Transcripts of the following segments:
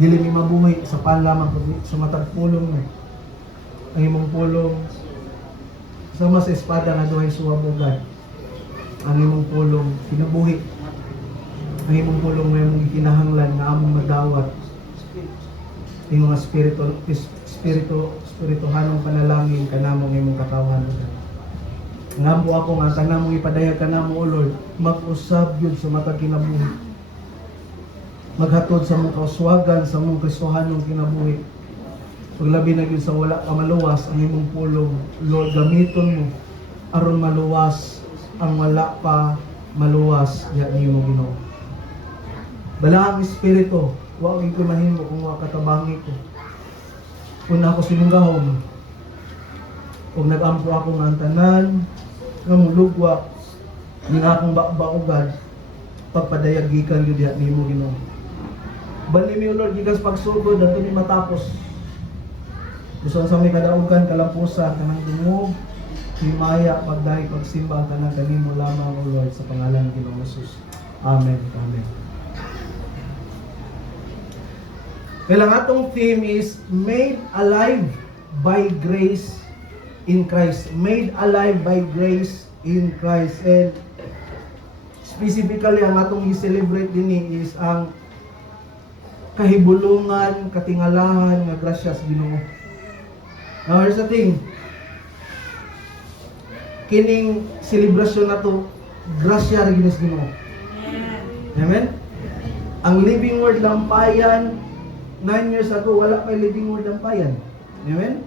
Dili mi mabuhi sa pan lamang kundi sa matag pulong mo. Ang imong pulong sama sa espada nga duhay suwab o God. Ang imong pulong kinabuhi. Ang imong pulong nga imong gikinahanglan nga among madawat. Yung mga spirituhanong panalangin kanamo ng imong katawan. Ngambo ako nga kanamo ipadayag kanamo o Lord, mag-usab yun sa matag kinabuhi. Maghatod sa mong kauswagan, sa mong kristohanong kinabuhi. Paglabi na yun sa wala ka maluwas, ang imong pulong, Lord, gamiton mo aron maluwas ang wala pa maluwas yan mo Ginoo. Balahang espiritu, huwag ko mahimo kung wag katabangi ko. Kung ako sinunggahom, kung nag-ampo ako ng tanan, ng lugwa, ng akong baugad, pagpadayag gikan yun diha nimo Ginoo. Bani mi Lord gikas pagsugod ato ni matapos. Gusto sa may kadaugan kalampusan kanang dungog, himaya pagdahi pagsimba kanang kanimo lamang o Lord sa pangalan ni Ginoong Hesus. Amen. Amen. Kailang atong theme is made alive by grace in Christ. Made alive by grace in Christ. And specifically ang atong i-celebrate din is ang kahibulungan, katingalahan nga grasya sa Ginoo. Now here's the thing. Kining celebration na to, grasya ra ginis Ginoo. Amen. Ang Living Word Lampayan 9 years ago, wala pa Living Word Lampayan. Amen?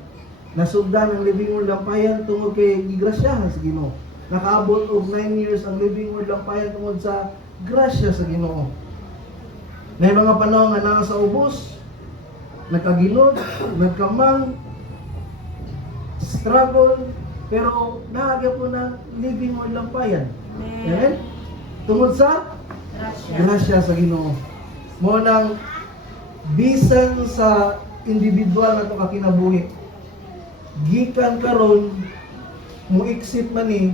Nasugdan ang Living Word Lampayan tungod kay gigrasyahan sa Ginoo. Nakaabot og 9 years ang Living Word Lampayan tungod sa grasya sa Ginoo. May mga panahon nga naa sa ubos, nagkaginod, nagkamang, struggle, pero naagya po ng Living Word Lampayan. Amen? Tungod sa grasya sa Ginoo. Mo nang bisan sa individual na ito kakinabuhi, gikan karon mo exit man ni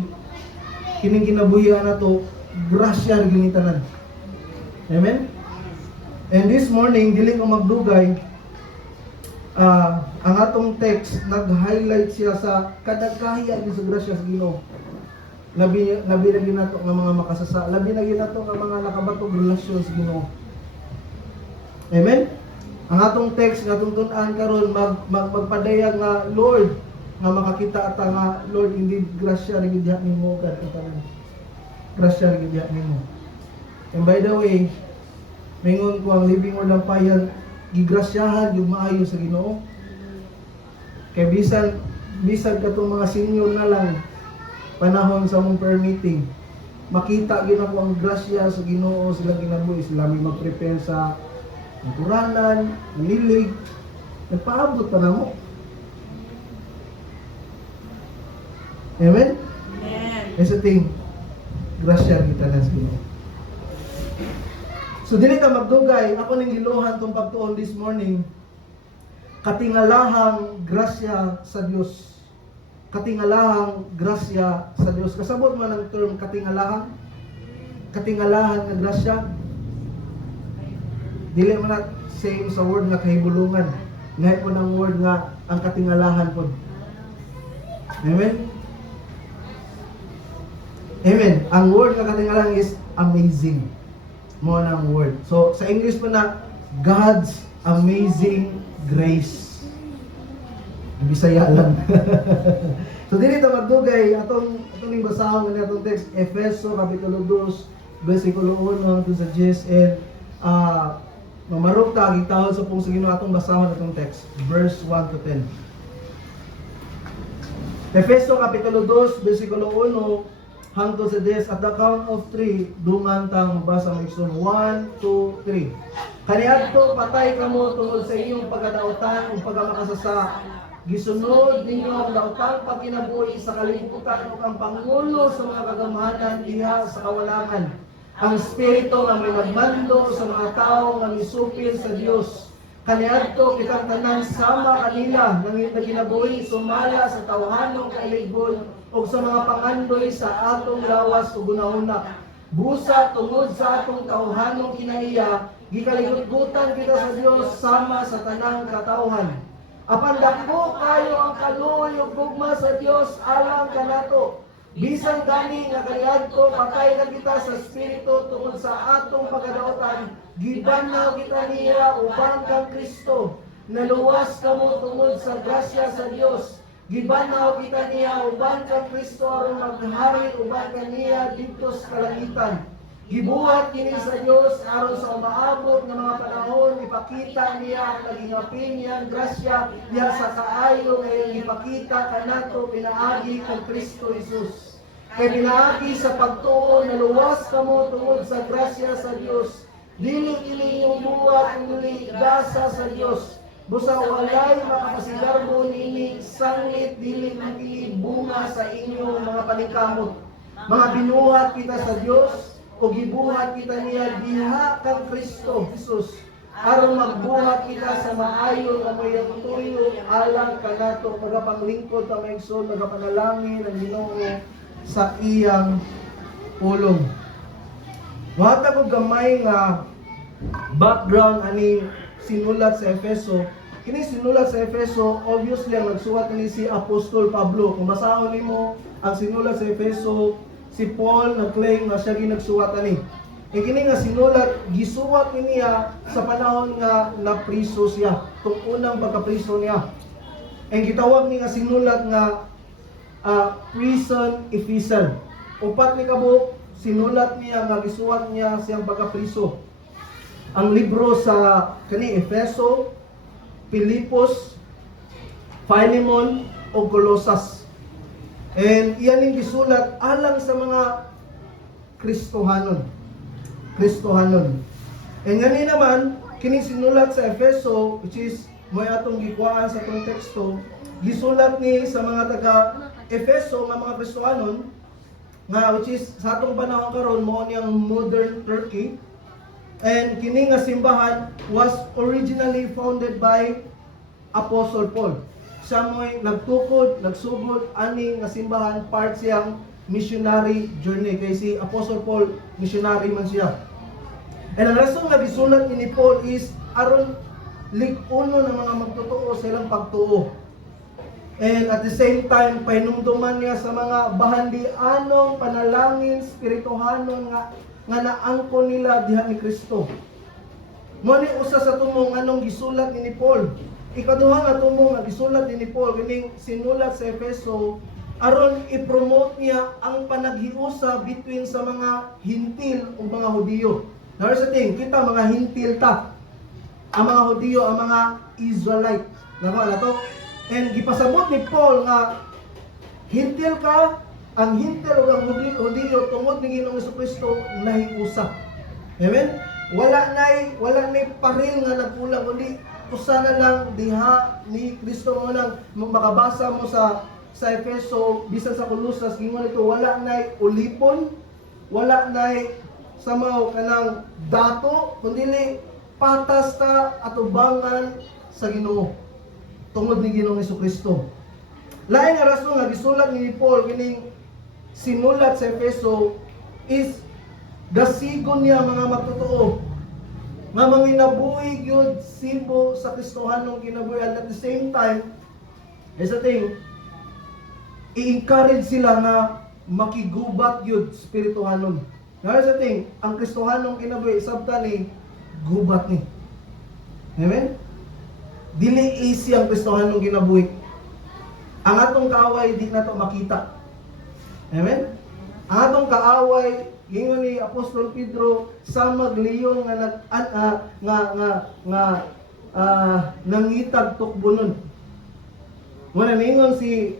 kining kinabuhian na to, grasya rin ginitanan. Amen? And this morning, dili ko magdugay, ang atong text, nag-highlight siya sa kadagkahiyan sa grasya sa Ginoo. Labi na ginato ng mga makasasa, labi na ginato ng mga nakabatog relasyon sa Ginoo. Amen? Ang atong text nga tungtunan karon magpadayag nga Lord nga makakita ata nga Lord indeed grasya rin diha nimo God tanan. Grasya rin diha nimo. And by the way, mingon ko ang Living Word Lampayan gigrasyahan yung maayo sa Ginoo. Kay bisan katong mga senior na lang panahon sa mong prayer meeting, makita gyud ako ang grasya sa Ginoo sila ginabuhi, sila may mag-prepare sa Kuranan, nilig, nagpaabot pa na mo. Amen? Amen. That's the thing. Grasya kita na sa Ginoo. So dili ta magdugay, ako ning giluhan tong pagtuon this morning. Katingalahang grasya sa Dios. Katingalahang grasya sa Dios. Kasabot man ang term katingalahan. Katingalahan nga grasya. Dili man na same sa word nga kahibulungan. Ngayon po ng word nga ang katingalahan po. Amen? Amen. Ang word nga katingalahan is amazing. Mo ng word. So sa English po na God's amazing grace. Bisaya lang. So dili ta magdugay atong ning basahon nga atong text Efeso kapitulo 2 bersikulo 1 to sa 10 and mamarok ta gitawon sa pong Ginoo atong basahon atong text verse 1 to 10. Efeso kapitulo 2 bersikulo 1 hangtod sa 10 at the count of 3 dungan tang magbasa mo igsoon 1 2 3. Kaniadto patay kamo tungod sa inyong pagkadautan ug pagkamakasasa. Gisunod ninyo ang daotang pagkinabuhi sa kalibutan ug ang pangulo sa mga kagamahanan diha sa kawalangan. Ang Espiritu nga may nagmando sa mga tao nga misupil sa Dios. Kaniadto kitang tanan sama kanila nang kinabuhi sumala sa tawhanong kailigod ug sa mga pangandoy sa atong lawas ug gunahuna. Busa tungod sa atong tawhanong kinaiya Gikaligot-gutan kita sa Dios sama sa tanang katawhan. Apan dako kayo ang kaluoy ug gugma sa Dios alang kanato. Bisan gani nga kaniadto patay na kita sa espiritu tungod sa atong pagkadaotan. Gibanaw kita niya uban kang Kristo. Naluwas kamo tungod sa grasya sa Dios. Gibanaw kita niya uban kang Kristo aron maghari uban kaniya didto sa kalangitan. Gibuhat kini sa Dios aron sa umaabot nga mga panahon ipakita niya ang nagingapin niya ang grasya niya sa kaayo nga ipakita kanato pinaagi kang Kristo Jesus. Kay pinaagi sa pagtuo na luwas kamo tungod sa grasya sa Dios. Dili inyong buhat uli gasa sa Dios. Busa walay makapasigarbo nini sanglit dili magili bunga sa inyong mga paningkamot. Mga binuhat kita sa Dios o gibuhat kita niya diha kang Kristo Jesus aron magbuhat kita sa maayo nga may tuyo alang kanato magapanglingkod ta maigsoon magapanalangin ang Ginoo sa iyang pulong. Wata ko gamay nga background ani sinulat sa Efeso. Kini sinulat sa Efeso, obviously ang nagsuwat ni si Apostol Pablo. Kung basahon nimo ang sinulat sa Efeso, si Paul nag-claim nga siya ginagsuwat ani. E kini nga sinulat gisuwat niya sa panahon nga napriso siya, tung unang pagkapriso niya. Ang gitawag ni nga sinulat nga prison epistle. Upat ni kabuk sinulat niya nga gisuwat niya siyang pagkapriso. Ang libro sa kani Efeso, Pilipos, Philemon o Colosas. And iyan yung gisulat alang sa mga Kristohanon. And ngani naman, kining sinulat sa Efeso, which is may atong gikuhaan sa atong teksto, gisulat ni sa mga taga Efeso nga mga Kristohanon, nga which is sa atong panahon karon mo niyang modern Turkey. And kini nga simbahan was originally founded by Apostle Paul. Siya mo'y nagtukod, nagsugod, ani nga simbahan, part siyang missionary journey. Kay si Apostle Paul, missionary man siya. And ang rason nga gisulat ni Paul is, aron lig-uno ng mga magtotoo sa ilang pagtuo. And at the same time, pahinumduman niya sa mga bahandianong panalangin, spirituhanon nga naangkon nila diha ni Kristo. Mo ni usa sa tumong anong gisulat ni Paul. Ikaduha nga tumong nga gisulat ni Paul kining sinulat sa Efeso aron i-promote niya ang panaghiusa between sa mga Hintil ug mga Hudiyo. Now sa thing, kita mga Hintil ta. Ang mga Hudiyo, ang mga Israelite. Nako na to. And gipasabot ni Paul nga Hintil ka, ang Hintil o ang Hudiyo tungod ni Ginoong Jesucristo nahiusa. Amen? Wala nay paril nga nagkulang kundi usa na lang diha ni Kristo mo nang makabasa mo sa Efeso bisan sa Colosas gingon ito wala nay ulipon, wala nay samaw kanang dato kundi patas ta atubangan sa Ginoo tungod ni Ginoong Jesucristo. Lain nga rason nga gisulat ni Paul kining sinulat sa Efeso is gasigon niya mga magtotoo nga manginabuhi gyud sibo sa Kristohanong kinabuhi at the same time is a thing i-encourage sila nga makigubat gyud spirituhanon. Nga sa thing ang Kristohanong kinabuhi sabta ni gubat ni. Amen? Dili easy ang Kristohanong kinabuhi. Ang atong kaaway di na to makita. Amen? Ang atong kaaway, gingon ni Apostol Pedro, sa magliyon nga nangitag tukbunon. Muna ningon si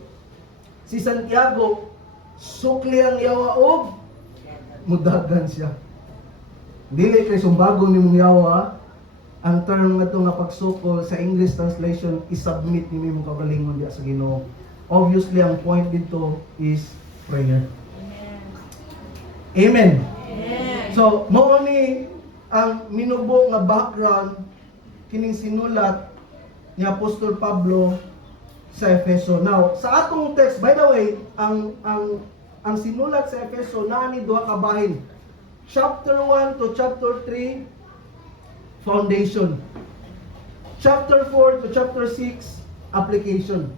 Santiago, sukli ang yawa og mudagan siya. Dili kay sumbago ni mong yawa, ang term nga ito nga pagsukol sa English translation, isubmit ni mong kagalingon diya sa Ginoo. Obviously, ang point dito is prayer. Amen. Amen. So, mao ni ang minubo nga background kining sinulat ni Apostol Pablo sa Efeso. Now, sa atong text, by the way, ang sinulat sa Efeso naa ni duha ka bahin. Chapter 1 to chapter 3 foundation. Chapter 4 to chapter 6, application.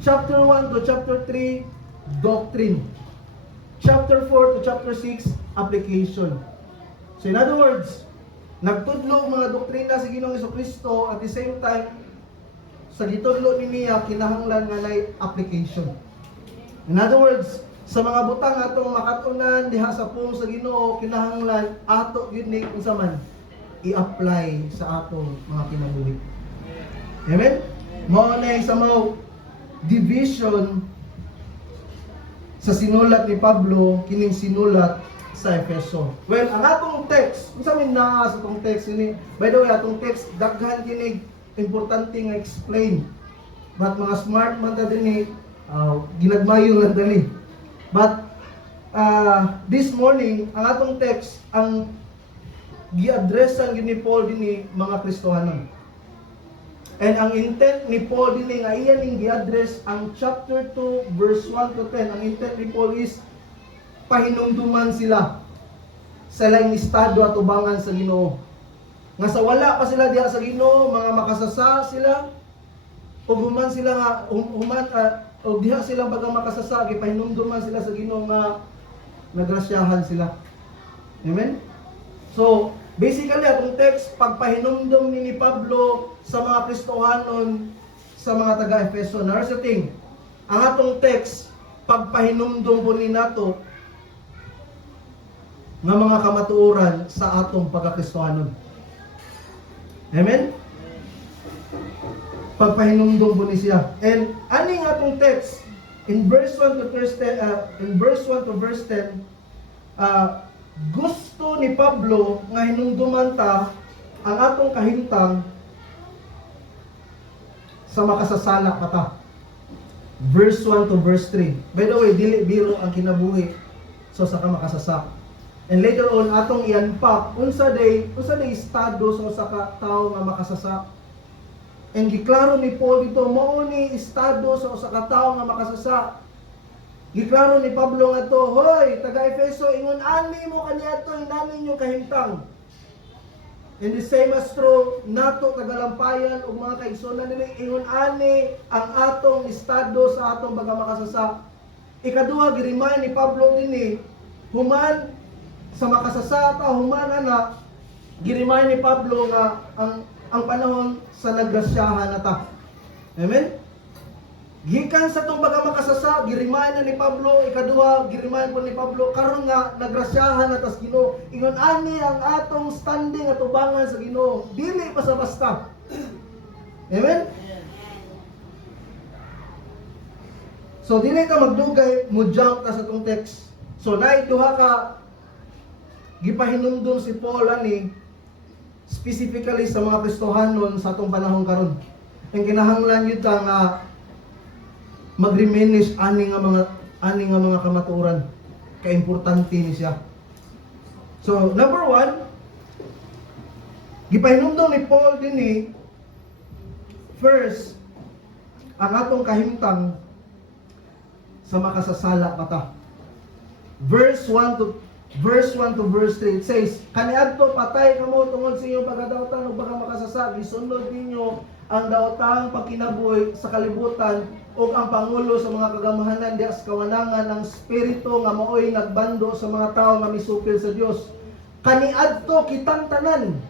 Chapter 1 to chapter 3, doctrine. Chapter 4 to chapter 6, application. So in other words, nagtudlo mga doktrina sa Ginoong Jesucristo at the same time, sa gitudlo ni niya, kinahanglan nga na application. In other words, sa mga butang atong makatunan diha sa pung sa Ginoo, kinahanglan ato yun ni unsa man i-apply sa atong mga kinabuhi. Amen? Mao na sa mga division sa sinulat ni Pablo kining sinulat sa Efeso. Well, ang atong text, unsa man naa sa atong text ini? By the way, atong text daghan kini importante nga explain. But mga smart man ta dinhi, ginagmayo lang dali. But this morning, ang atong text ang gi-addressan ni Paul dinhi mga Kristohanon. And ang intent ni Paul dinhi nga iya ning gi-address ang chapter 2 verse 1 to 10. Ang intent ni Paul is pahinumduman sila sa ilang estado at ubangan sa Ginoo. Nga sa wala pa sila diha sa Ginoo, mga makasasa sila ug human sila nga o diha silang bagang makasasa, gipahinumduman sila sa Ginoo nga nagrasyahan sila. Amen? So, basically, atong text, pagpahinumdum ni Pablo sa mga Kristohanon, sa mga taga-Efeso. Now, here's the thing. Ang atong text, pagpahinumdum po ni nato ng mga kamatuoran sa atong pagka-Kristohanon. Amen? Pagpahinumdum po ni siya. And aning atong text, in verse 1 to verse 10, gusto ni Pablo nga hinumduman ta ang atong kahimtang sa makasasala pa ta. Verse 1 to verse 3. By the way, dili biro ang kinabuhi so sa ka makasasa. And later on atong i-unpack unsa day estado sa usa ka tawo nga makasasa. And giklaro ni Paul dito mao ni estado sa usa ka tawo nga makasasa. Giklaro ni Pablo nga to, hoy, taga-Efeso, ingon ani mo kaniya to, hinani nyo kahimtang. And the same as true, nato tagalampayan o mga kaigsunan nila, ingon ani ang atong estado sa atong baga makasasa. Ikaduha, girimay ni Pablo din human sa makasasa ta, human anak, girimay ni Pablo nga ang panahon sa nagrasyahan na ta. Amen? Gikan sa itong baga makasasa, girimayan na ni Pablo, ikaduha, girimayan po ni Pablo, karon nga, nagrasyahan na tas Ginoo. Ingon ani ang atong standing at ubangan sa Ginoo. Dili basta-basta. Amen? So, dili ka magdugay, mo jump ka sa itong text. So, duha ka, gipahinumdum si Paul ani, specifically sa mga Kristohanon sa itong panahon karon. Ang kinahanglan yun ta nga, mag-reminisce ani nga mga kamatuoran kaimportante ni siya. So number 1, gipahinumdum ni Paul dinhi first ang atong kahimtang sa makasasala pata. Verse 1 to verse 3 it says, kaniadto patay kamo tungod sa inyong pagkadawtan ug baka makasasa, gisunod ninyo ang daotang pagkinabuhi sa kalibutan ug ang pangulo sa mga kagamahanan diha sa kawanangan ng spirito nga maoy nagbando sa mga tawo nga misupil sa Dios. Kaniadto kitang tanan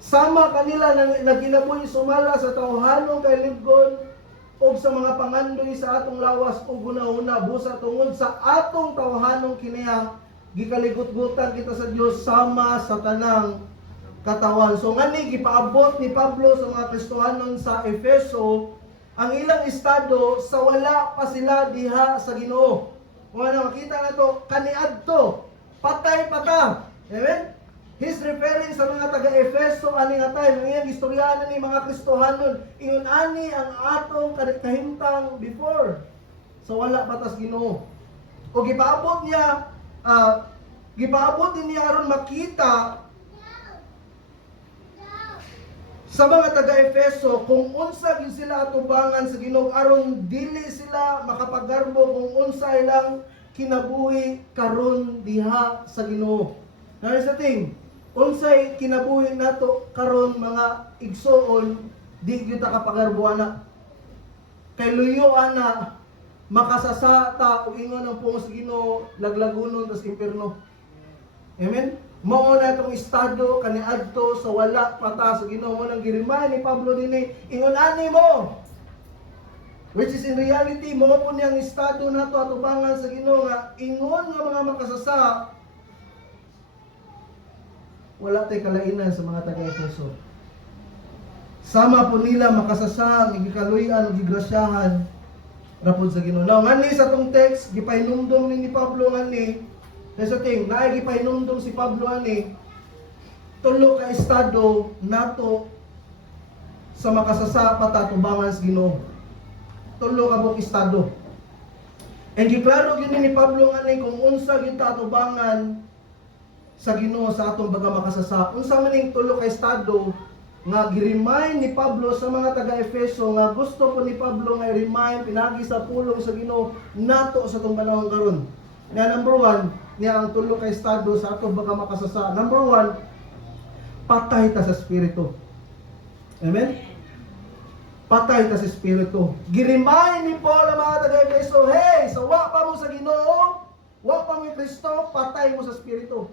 sama kanila nagkinabuhi sumala sa tawhanong kay libgon ug sa mga pangandoy sa atong lawas ug gunahuna busa tungod sa atong tawhanong kiniyang gikaligot-gutan kita sa Dios sama sa tanang katawan. So ngani gipaabot ni Pablo sa mga Kristohanon sa Efeso ang ilang estado sa wala pa sila diha sa Ginoo. Kung ano makita na to, kaniadto, patay pata. Amen? He's referring sa mga taga-Efeso ani nga time, ang istoryahan ni mga Kristohanon, ingon ani ang atong kahimtang before. So wala pa tas Ginoo. O gipaabot din niya aron makita sa mga taga-Efeso kung unsa gyud sila atubangan sa Ginoo aron dili sila makapagarbo kung unsa ilang kinabuhi karon diha sa Ginoo. Now here's the thing. unsay kinabuhi nato karon mga igsoon, di gyud ta kapagarbuana. Kay luyo ana makasasata ug ingon ang pungos Ginoo laglagunon tas impierno. Amen. Mao na itong estado kaniadto sa wala mata sa Ginoo mo nang girimay ni Pablo dinhi ingon ani mo. Which is in reality mo po niyang estado nato atubangan sa Ginoo nga ingon nga mga makasasa wala tay kalainan sa mga taga-Efeso. Sama po nila makasasa gikaluyan ug gigrasyahan rapod sa Ginoo. Now ngani sa tong text gipahinumdom ni Pablo ngani sa ting naay gipahinumdom si Pablo ani tulo ka estado nato sa makasasa patatubangan sa Ginoo. Tulo ka buk estado. And giklaro gyud ni Pablo ngani kung unsa gyud tatubangan sa Ginoo sa atong baga makasasa. Unsa man ning tulo ka estado nga gi-remind ni Pablo sa mga taga-Efeso nga gusto po ni Pablo nga i-remind pinagi sa pulong sa Ginoo nato sa tong panahon karon. Nga number 1, niya ang tulo ka estado sa atong baga makasasa. Number 1, patay ta sa espiritu. Amen. Patay ta sa espiritu. Gi-remind ni Paul ang mga taga-Efeso, hey, sa wa pa mo sa Ginoo, wa pa mo Kristo, patay mo sa espiritu.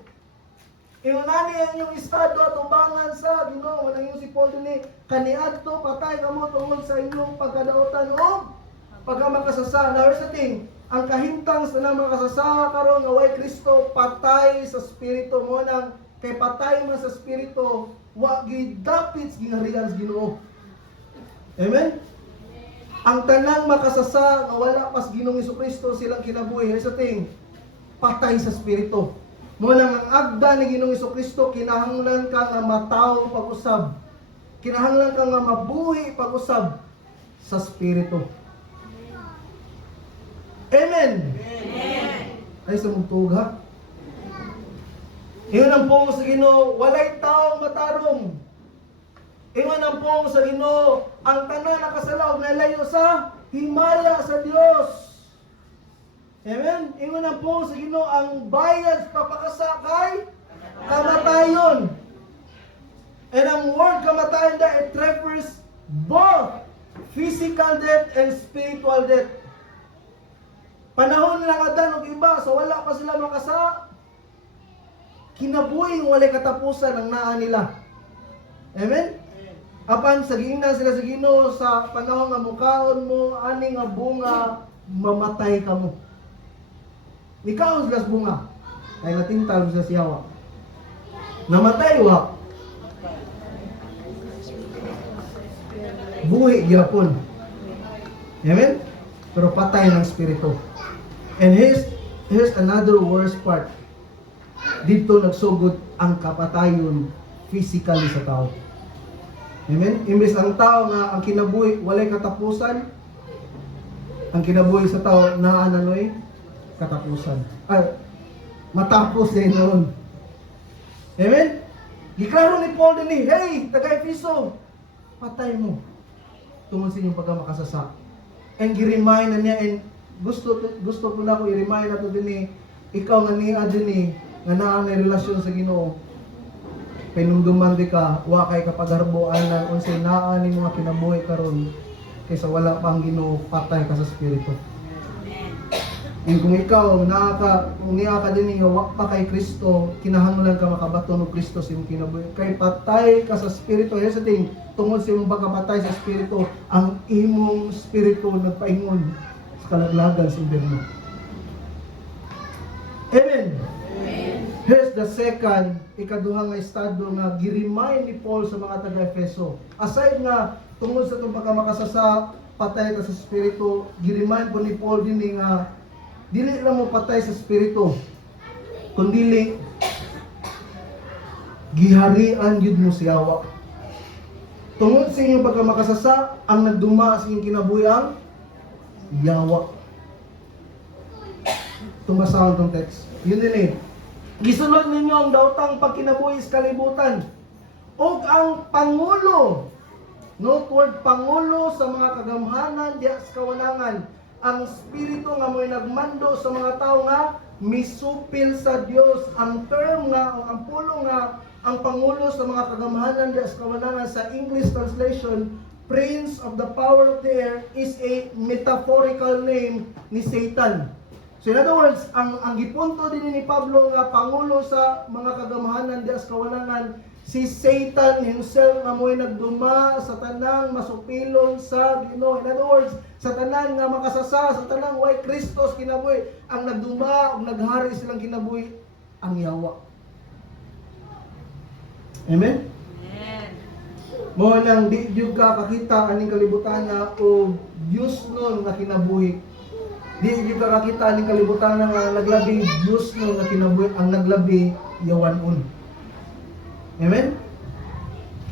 Inunani ang inyong estado at ubangan sa Ginoo. Walang yung si Paul din kaniadto patay kamo tungod sa inyong pagkadautan o pagkamakasasa. Now here's the thing, ang kahintang sa mga kasasa karon nga way Kristo patay sa espiritu mo nang kay patay man sa espiritu wa gidapit gingharian sa Ginoo. Amen. Ang tanang makasasa nga wala pas Ginoong Jesucristo silang kinabuhi. Here's the thing, patay sa espiritu. Muna ang agda ni Ginoong Jesucristo, kinahanglan ka nga mataw pag-usab. Kinahanglan ka nga mabuhi pag-usab sa Espiritu. Amen! Amen! Ay, sumugtog ha? Iyon ang pong sa Ginoo, walay taong matarong. Iyon ang pong sa Ginoo, ang tanan nakasalaw na layo sa himala sa Dios. Amen? Ingon ang po sa Ginoo ang bayad sa papakasakay kamatayon. And ang word kamatayon da it refers both physical death and spiritual death. Panahon lang adan og iba so wala pa sila makasa kinabuhi walay katapusan ang naa nila. Amen? Apan sa giingnan sila sa Ginoo sa panahon nga mukaon mo ani nga bunga mamatay kamo. Ikaw sila bunga. Ay natintal sa siyawa. Namatay wa. Buhi gyapon. Amen? Pero patay ng espiritu. And here's another worst part. Dito nagsugod ang kapatayon physically sa tao. Amen? Imbes ang tao nga ang kinabuhi walay katapusan, ang kinabuhi sa tao naananoy katapusan. Ay, matapos din noon. Amen? Giklaro ni Paul din hey, taga-Efeso, patay mo tungod sa inyong pagkamakasasa. And gi-remind na niya, and gusto po na ako i-remind na ito din ikaw nga niya din nga naa na relasyon sa Ginoo. Pinumduman di ka, wa kay kapagharboan ng unsay naa ni mga kinabuhi karon kaysa wala pang Ginoo, patay ka sa espiritu. And kung ikaw, kung niya ka din wa pa kay Kristo, kinahanglan ka makabato ng Kristo sa iyong kinabuhi. Kay patay ka sa Espiritu. Here's the thing, tungod sa iyong pagkapatay sa Espiritu, ang imong Espiritu nagpaingon sa kalaglagan sa impierno. Amen. Amen. Here's the second, ikaduha nga estado nga gi-remind ni Paul sa mga taga-Efeso. Aside nga, tungod sa itong pagkamakasasa, patay ka sa Espiritu, gi-remind po ni Paul din nga dili lang mo patay sa espiritu, kundi giharian yun mo siyawa. Tungod sa inyong pagkamakasasa, ang nagduma sa inyong kinabuhi ang yawa. Tumbasahon tong text. Yun din gisunod ninyo ang daotang pagkinabuhi sa kalibutan. O ang Pangulo, note word Pangulo sa mga kagamhanan diya sa kawalangan, ang espiritu nga mo'y nagmando sa mga tao nga misupil sa Dios. Ang term nga, ang pulong nga ang pangulo sa mga kagamahanan dias kawanangan sa English translation, Prince of the power of the air is a metaphorical name ni Satan. So in other words, ang gipunto din ni Pablo nga pangulo sa mga kagamahanan dias kawanangan, si Satan himself nga mo'y nagduma sa tanang masupilon sa Ginoo. In other words, sa tanang nga makasasa, sa tanang way Kristos kinabuhi, ang nagduma ug naghari silang kinabuhi ang yawa. Amen? Amen. Mo nang di jud ka kakita aning kalibutan nga o Dios nun nga kinabuhi. Di jud ka kakita aning kalibutan nga naglabi Dios nun nga kinabuhi, ang naglabi yawanon. Amen?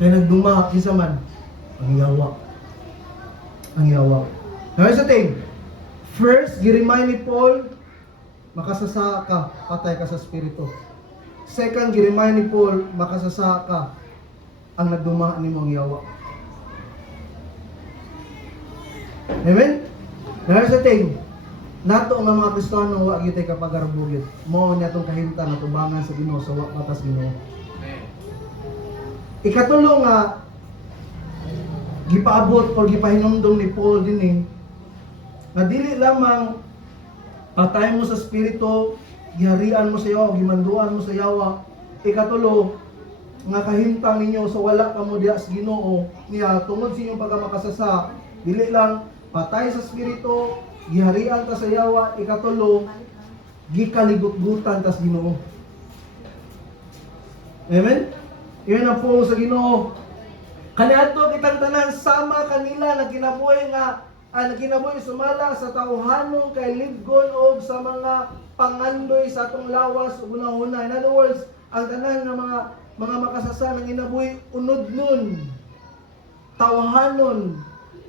Kaya nagduma kinsa man ang yawa. Ang yawa. Now sa thing. First, gi-remind ni Paul, makasasa ka, patay ka sa spirito. Second, gi-remind ni Paul, makasasa ka, ang nagduma nimo ang yawa. Amen? Now sa thing. Nato nga mga Kristiyano wa gyud tay kapagarbugit. Mao niya tong kahimtang natubangan sa Ginoo sa wa patas Ginoo. Ikatulo nga gipaabot o gipahinumdum ni Paul dinhi nga dili lamang patay mo sa spirito, giharian mo sa yawa, gimanduan mo sa yawa. Ikatulo nga kahimtang ninyo sa wala ka mo diha sa Ginoo niya tungod sa inyong pagkamakasasa, dili lang patay sa spirito, giharian ta sa yawa. Ikatulo, gikaligut-gutan ta sa Ginoo. Amen? Iyon ang po sa Ginoo. Kaniadto kitang tanan sama kanila na kinabuhi nga nagkinabuhi sumala sa tawhanong kay libgon og sa mga pangandoy sa atong lawas ug unahuna. In other words, ang tanan nga mga makasasa nga ginabuhi unod nun, tawhanon,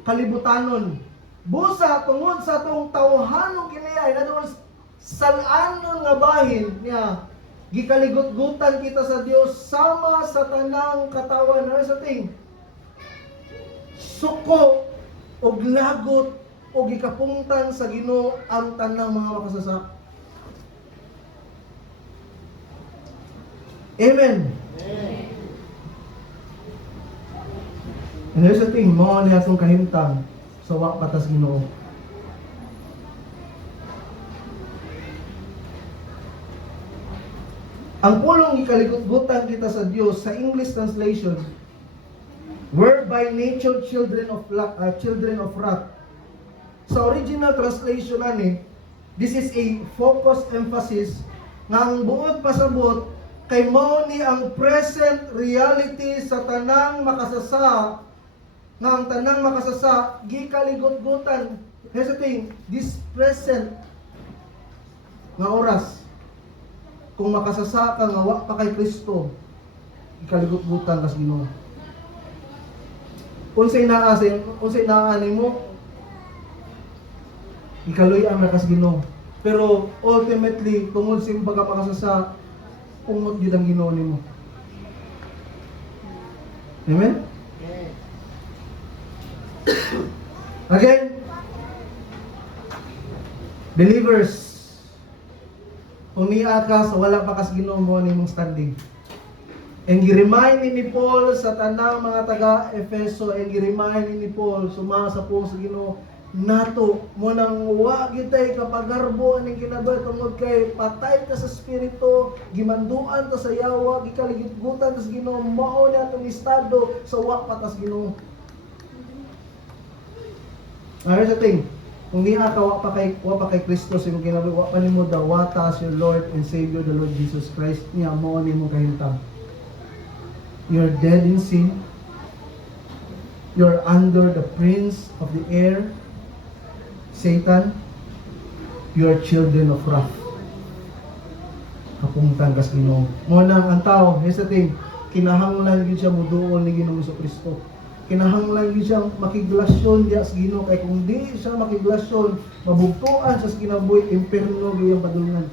kalibutanon. Busa tungod sa atong tawhanong kinaya, in other words, salanon nga bahin niya, gikaligut-gutan kita sa Dios sama sa tanang katawan. Ano sa ting? Suko og lagot o gikapungtan sa Ginoo ang tanang mga makasasa. Amen. And there's a thing, mo niya itong kahimtang sa wa patas Ginoo. Ang pulong ikaligut-gutan kita sa Dios sa English translation, we're by nature children of wrath. Sa original translation ani, this is a focused emphasis nga ang buot pasabot kay mao ni ang present reality sa tanang makasasa, nga ang tanang makasasa gikaligut-gutan. Here's the thing, this present nga oras, kung makasasa ka nga wa pa kay Kristo, gikaligut-gutan kas Ginoo. Unsay naa nimo, ikaluy-an na kas Ginoo. Pero ultimately tungod sa imong pagkapakasasa, umot gyud ang Ginoo nimo. Amen? Again, believers, kung niya ka sa wala pa kas Ginoo mo nimong standing. And gi-remind ni Paul sa tanang mga taga-Efeso, and gi-remind ni Paul sumasa sa puso sa Ginoo, nato mo nang wa gyud tay kapagarbo aning kinabuhi tungod kay patay ka sa spirito, gimanduan ta sa yawa, gikaligigutan ta sa Ginoo, mao ni atong estado sa wa patas Ginoo. Here's the thing, kung niya ka wa pa kay Kristo sa imong kinabuhi, wa pa nimo dawata as your Lord and Savior the Lord Jesus Christ, niya mao nimo kahimtang. You're dead in sin. You're under the prince of the air, Satan. You're children of wrath. Kapungtan kas Ginoo. Mo nang ang tao, here's the thing, kinahanglan gyud siya muduol ni Ginoong Kristo. Kinahanglan gyud siya makiglasyon diya sa Ginoo, kay kung di siya makiglasyon, mabugtuan sa kinabuhi, imperno gyud ang padulngan.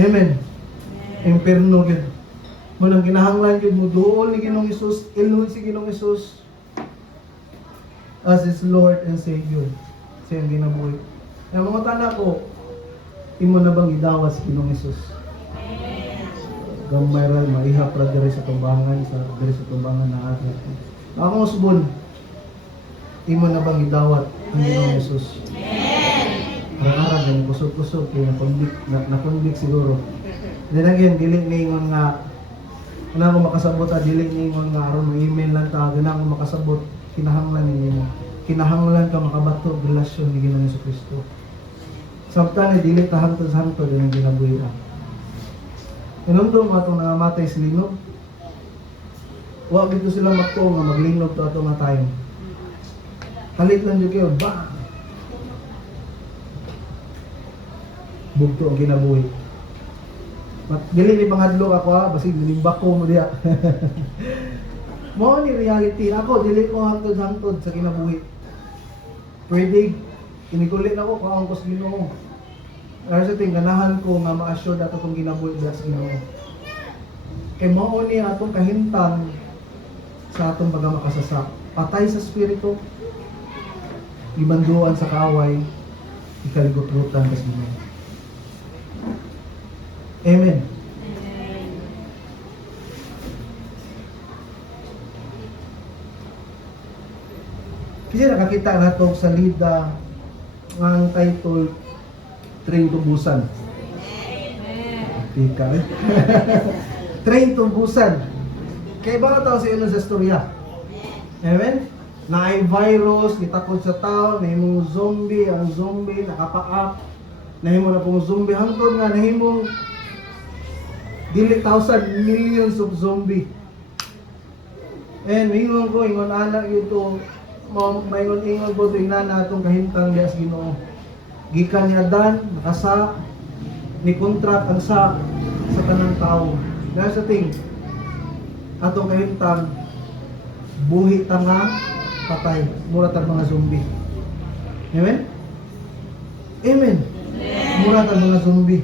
Amen. Imperno gyud. Mo nang kinahanglan gyud muduol ni Ginoong Hesus, ilunod si Ginoong Hesus as his Lord and Savior sa iyang ginabuhi. Ang mga tanak ko, imo na bang idawas Ginoong Hesus? Amen. gamay ra maihap ra diri sa tumbangan na ato. Ako usbon, imo na bang gidawat ang Ginoong Hesus? Arang-arang ganyan, kusog-kusog, kaya nakonvict siguro. Then again, dili ningon nga, na ako makasabot, dili ningon nga, aron mo email lang ta, na ako makasabot, kinahanglan ninyo. Kinahanglan ka makabato, relasyon ni Ginoong Jesucristo. Samtang dili ta hangtod-hangtod yung ginabuhi ra. Inundong atong nangamatay sa linog. Wa gito sila magtuo nga maglinog to ato nga time. Halit lang jud kayo, bang! Bugto ang ginabuhi. Dili ni panghadlok ako basig nilimbak ko mo diha. Mao ni reality. Ako dili ko hangtod-hangtod sa kinabuhi. Pwede inigulit ako kung ang kus Ginoo. Pero sa ganahan ko nga ma-assure ato kung ginabuhi sa Ginoo. Kay mao ni atong kahimtang sa atong pagamakasasa. Patay sa spirito, libanduan sa kaaway, ikaligot-gutan sa Ginoo. Amen. Kasi nakakita nato sa lida ang title Train to Busan. Tika rin. Train to Busan. Kaya ba tao sa ino sa storya? Amen? Na ay virus, gitakod sa tao, nahimong zombie, ang zombie nakapaak, nahimong na pong zombie hangtod nga nahimong dili thousand millions of zombie. And ingon ko, ingon anak yun to, maingon ko ito inana itong kahintang lias Ginoo. Gikan niya dan, nakasa, ni contract ang sa kanang tao. Dahil sa ting, atong kahintang, buhi tanga, patay. Mura tang mga zombie. Amen? Amen. Mura tang mga zombie.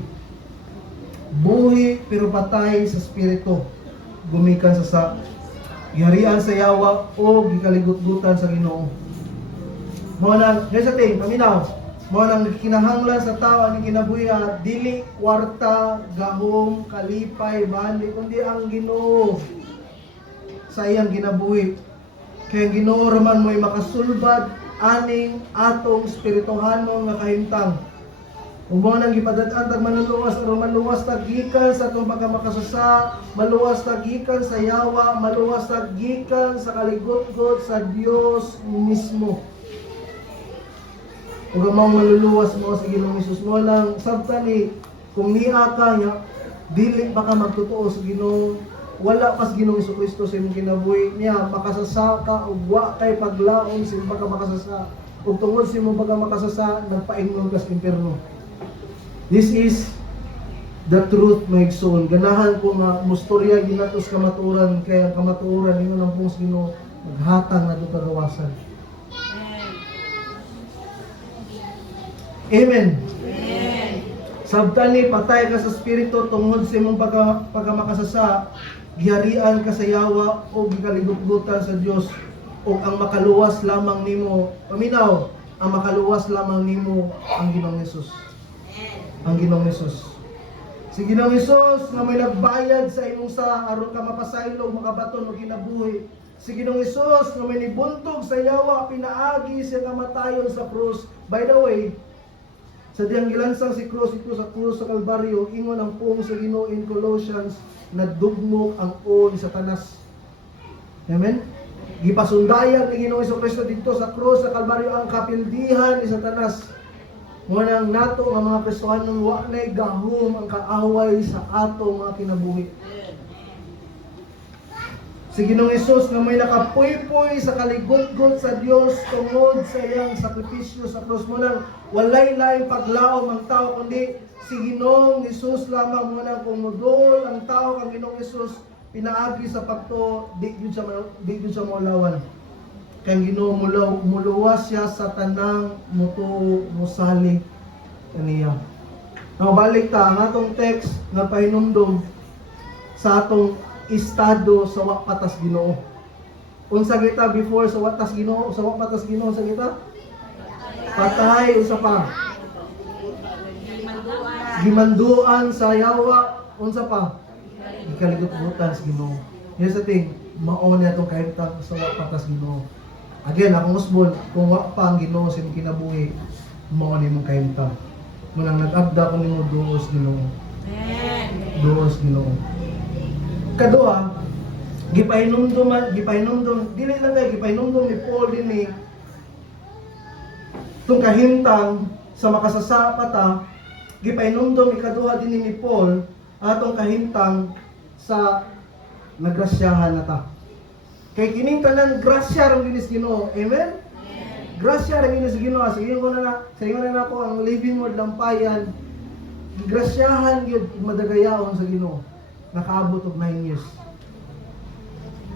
Buhi pero patay sa spirito. Gumikan sa giharian sa yawa o gikaligut-gutan sa Ginoo. Mao nang sa ting paminaw, mao nang kinahanglan sa tao ang kinabuhi dili kwarta, gahom, kalipay, bali kundi ang Ginoo sa iyang ginabuhi. Kaya ang Ginoo raman mo'y makasulbad aning atong espirituhanon nga kahimtang. Kung mga nang gipadad-an tag manluwas aron maluwas tag gikan sa atong pagkamakasasa, maluwas tag gikan sa yawa, maluwas tag gikan sa kaligot-got sa Dios mismo. Ug ang mga maluluwas mo sa Ginoong Hesus mo lang sabta ni kung niya ka nya dili ba ka magtotoo sa Ginoo, wala pas Ginoong Jesucristo sa imong kinabuhi niya, makasasa ka ug wa kay paglaom sa imong pagkamakasasa. Ug tungod sa imong pagkamakasasa nagpaingon ka sa impierno. This is the truth, my son. Ganahan ko nga mustorya ginatos kamaturan, kaya ang kamaturan ino nang pong Ginoo naghatag na dito kagawasan. Amen. Amen. Sabtan ni patay ka sa spirito tungod sa imong pagkamakasasa, giharian ka sa yawa o gikaligut-gutan sa Dios, o ang makaluwas lamang nimo. Paminaw, ang makaluwas lamang nimo ang Ginoong Hesus. Ang Ginoong Hesus. Si Ginoong Hesus nga may nagbayad sa imong sa aron ka mapasaylo makabaton og kinabuhi. Si Ginoong Hesus nga may nibuntog sa yawa pinaagi siya kamatayon sa krus. By the way, sa diyang gilansang si krus ito sa krus sa Kalbaryo, ingon ang pung sa Ginoo in Colossians na dugmok ang o ni Satanas. Amen. Gipasundayan ni Ginoong Jesucristo dito sa krus sa Kalbaryo ang kapildihan ni Satanas. Munang nato nga mga Kristohanon wa nay gahom ang kaaway sa ato mga kinabuhi. Si Ginoong Hesus nga may nakapuy-puy sa kaligot-got sa Dios tungod sa iyang sakripisyo sa krus, munang walay laing paglaom ang tao kundi si Ginoong Hesus lamang. Munang kung modol ang tao kang Ginoong Hesus pinaagi sa pagto di gyud siya maulawan. Kaya Ginoo muluwas siya sa tanang mutuo musali kaniya. Now balik ta ang atong text nga pahinumdom sa atong estado sa wa patas Ginoo. Unsa kita before sa watas Ginoo, sa wa patas Ginoo sa kita? Patay usa pa. Gimanduan sa yawa, unsa pa? ikaligot-butan sa Ginoo. Here's the thing, mao niya itong kahimtang sa patas Ginoo. Again, akong usbon, kung wa pa ang Ginoo sa imong kinabuhi, mao ni mong kahimtang. Munang nag-abda ko nimo duos Ginoo. Duos Ginoo. Kadua, gipahinumdum, dili lang nga gipahinumdum ni Paul dinhi itong kahimtang sa makasasapata, gipahinumdum ikaduha dinhi ni Paul atong kahimtang sa nagrasyahan nata. Kay kining tanan grasya ra ginis Ginoo. Amen. Grasya ra ginis Ginoo. Sa inyo na nako ang living word lampayan. Grasyahan gyud madagayaon sa Ginoo. Nakaabot og 9 years.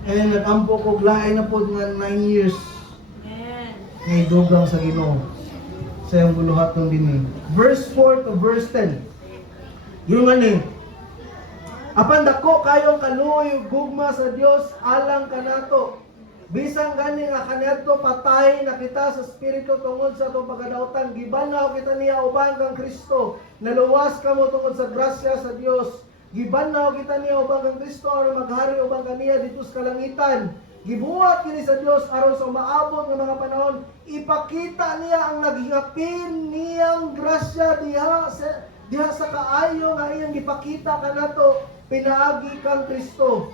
And nag-ampo ko lain na pod nga 9 years. Ngay dugang sa Ginoo. Sa iyang buluhaton dinhi. Verse 4 to verse 10. Yung ani, apan dako kayong kaluoy gugma sa Dios alang kanato. Bisan gani nga kaniadto patay na kita sa espiritu tungod sa atong pagkadautan, gibanaw kita niya uban kang Kristo. Naluwas kamo tungod sa grasya sa Dios. Gibanaw kita niya ubang kang Kristo aron maghari ubang kaniya dito sa kalangitan. Gibuhat kini sa Dios aron sa maabot nga mga panahon ipakita niya ang naghingapin niyang grasya diha sa kaayo nga iyang gipakita kanato pinaagi kang Kristo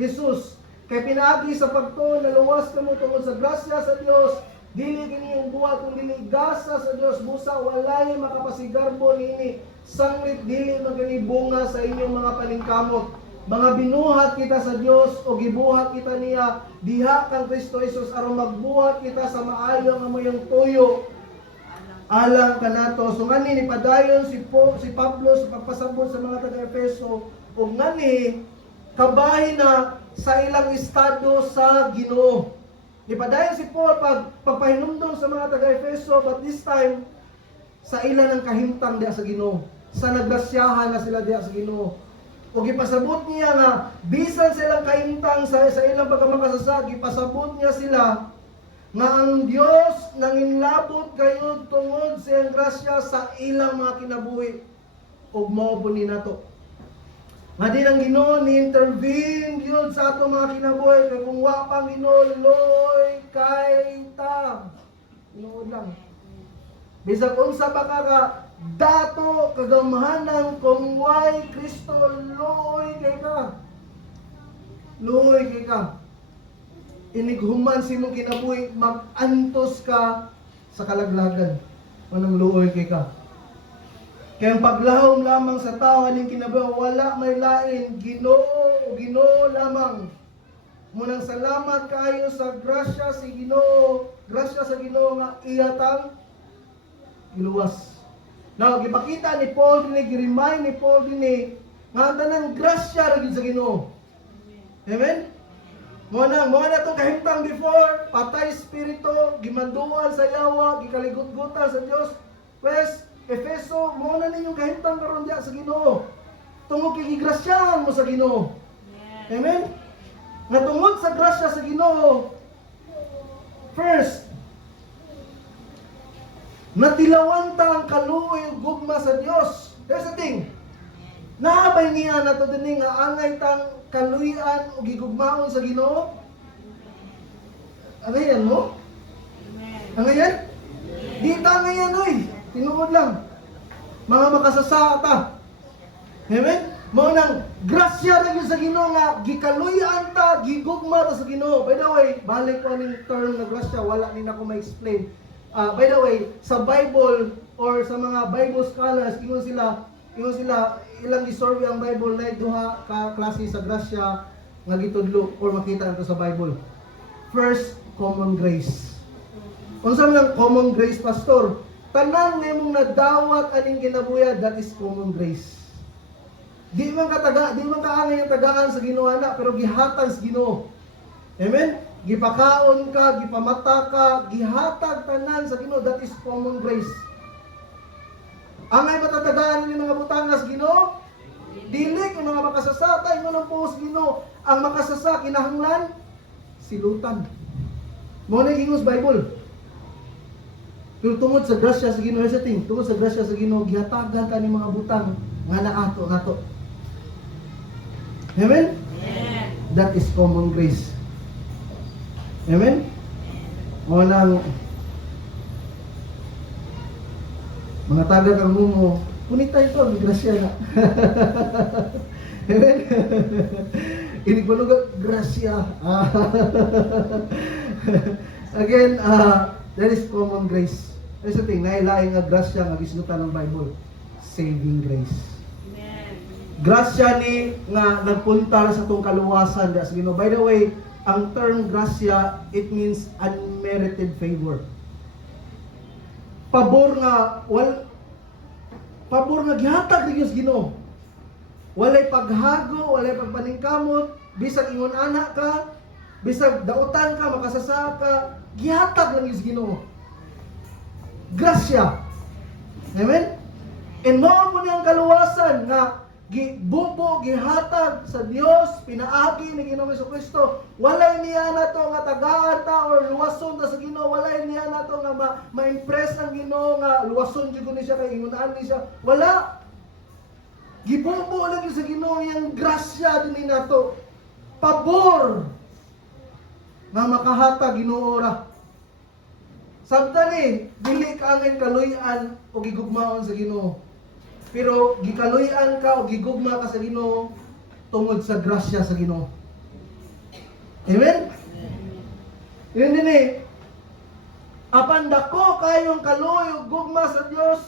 Jesus. Kay pinaagi sa pagtuon naluwas kamo tungod sa grasya sa Dios. Dili kini yung buhat kung dili gasa sa Dios busa walay makapasigarbo niini. Sanglit dili magani bunga sa inyong mga paningkamot. Mga binuhat kita sa Dios o gibuhat kita niya diha kang Kristo Jesus aron magbuhat kita sa maayo nga moyong tuyo alang kanato. So ngani ni padayon si Pablo sa pagpasabot sa mga taga-Efeso ug ngani kabahin na sa ilang estado sa Ginoo. Nipadayon si Paul pagpahinumdom sa mga taga-Efeso, but this time sa ila ng kahimtang diha sa Ginoo. Sa nagrasyahan na sila diha sa Ginoo. O gipasabot niya nga bisan silang kahimtang sa ilang pagkamakasasa, gipasabot niya sila nga ang Dios nanginlabot kayo tungod sa iyang grasya sa ilang mga kinabuhi. Ug mao po ni nato. Nga din ang Ginoo ni-intervene yun sa ato mga kinabuhi. Kaya kung wa pang Ginoo, loy kay ta. Inood lang. Bisag unsa pa ka dato kagamahanan kung way Kristo, loy kay ka. Loy kay ka. Inighuman si mong kinabuhi, mag-antos ka sa kalaglagan. Manang luoy kay ka. Kaya ang paglahom lamang sa tao aning kinabuhi, wala may lain, Ginoo, Ginoo lamang. Munang salamat kayo sa grasya si Ginoo, grasya sa Ginoo nga iyatang giluwas. Now, gipakita ni Paul dinhi, gi-remind ni Paul dinhi nga tanang grasya ra gid sa Ginoo. Amen. Mo na tong kahimtang before, patay espiritu, gimanduan sa yawa, gikaligot-gutan sa Dios. Pues Efeso, mo na ninyong kahimtang karon diha sa Ginoo. Tungod kay gigrasyahan mo sa Ginoo. Amen. Nga tungod sa grasya sa Ginoo, first, natilawan ta ang kaluoy ug gugma sa Dios. There's a thing. Naabay niya na to dinhi nga angay tang kaluyan ug gigugmaon sa Ginoo. Angayan mo? Angayan? Di ta ngayon oy. Tinuod lang. Mga makasasata. Amen? Mao nang grasya ra gyud sa Ginoo nga gikaluyan ta, gigugma ta sa Ginoo. By the way, balik ko ning term na grasya, wala ni nako ma-explain. By the way, sa Bible or sa mga Bible scholars, ingon sila ilang gisurvey ang Bible na duha ka klase sa grasya nga gitudlo or makita nato sa Bible. First, common grace. Unsa man ang common grace, pastor? Tanan nga imong nadawat aning kinabuhi, that is common grace. Di man kaangay ang tagaan sa Ginoo ana, pero gihatag sa Ginoo. Amen. Gipakaon ka, gipamata ka, gihatag tanan sa Ginoo, that is common grace. Angay matatagaan ni mga butangas Ginoo? Dili kay mga makasasata ingon ang puos Ginoo. Ang makasasa kinahanglan silutan. Mo na gingos Bible. Pero tungod sa grasya sa Ginoo, sa ting, tungod sa grasya sa Ginoo, gihatagan ka ni mga butang nga naato nato. Amen? That is common grace. Amen? Unang mga taga kang mo, punita ito, ang grasya na. Amen? Ini ko lugar, grasya. Again, that is common grace. There's a thing, nailaing nga grasya nga gisgutan ng Bible. Saving grace. Grasya ni nga nagpunta sa itong kaluwasan. That's, you know, by the way, ang term grasya, it means unmerited favor. Pabor nga gihatag ni Diyos Ginoo. Walay paghago, walay pagpaningkamot, bisag ingon anak ka, bisag dautan ka, makasasa ka, gihatag lang Diyos Ginoo. Grasya. Amen? And mao po niyang kaluwasan nga gibubo, gihatag sa Dios, pinaagi ni Ginoong Jesucristo. Walay niya na to nga tagaan ta or luwason ta sa Ginoo, walay niya na to nga ma-impress ang Ginoo nga luwason jud ni siya kay ingunaan ni siya. Wala. Gibubo lang sa Ginoo yang grasya dinhi nato. Pabor nga makahatag Ginoo ra. Sabta ni dili ka angay kaluy-an o gigugmaon sa Ginoo. Pero gikaluy-an ka o gigugma ka sa Ginoo tungod sa grasya sa Ginoo. Amen? Yun din apan dako kayong kaluy o gugma sa Dios,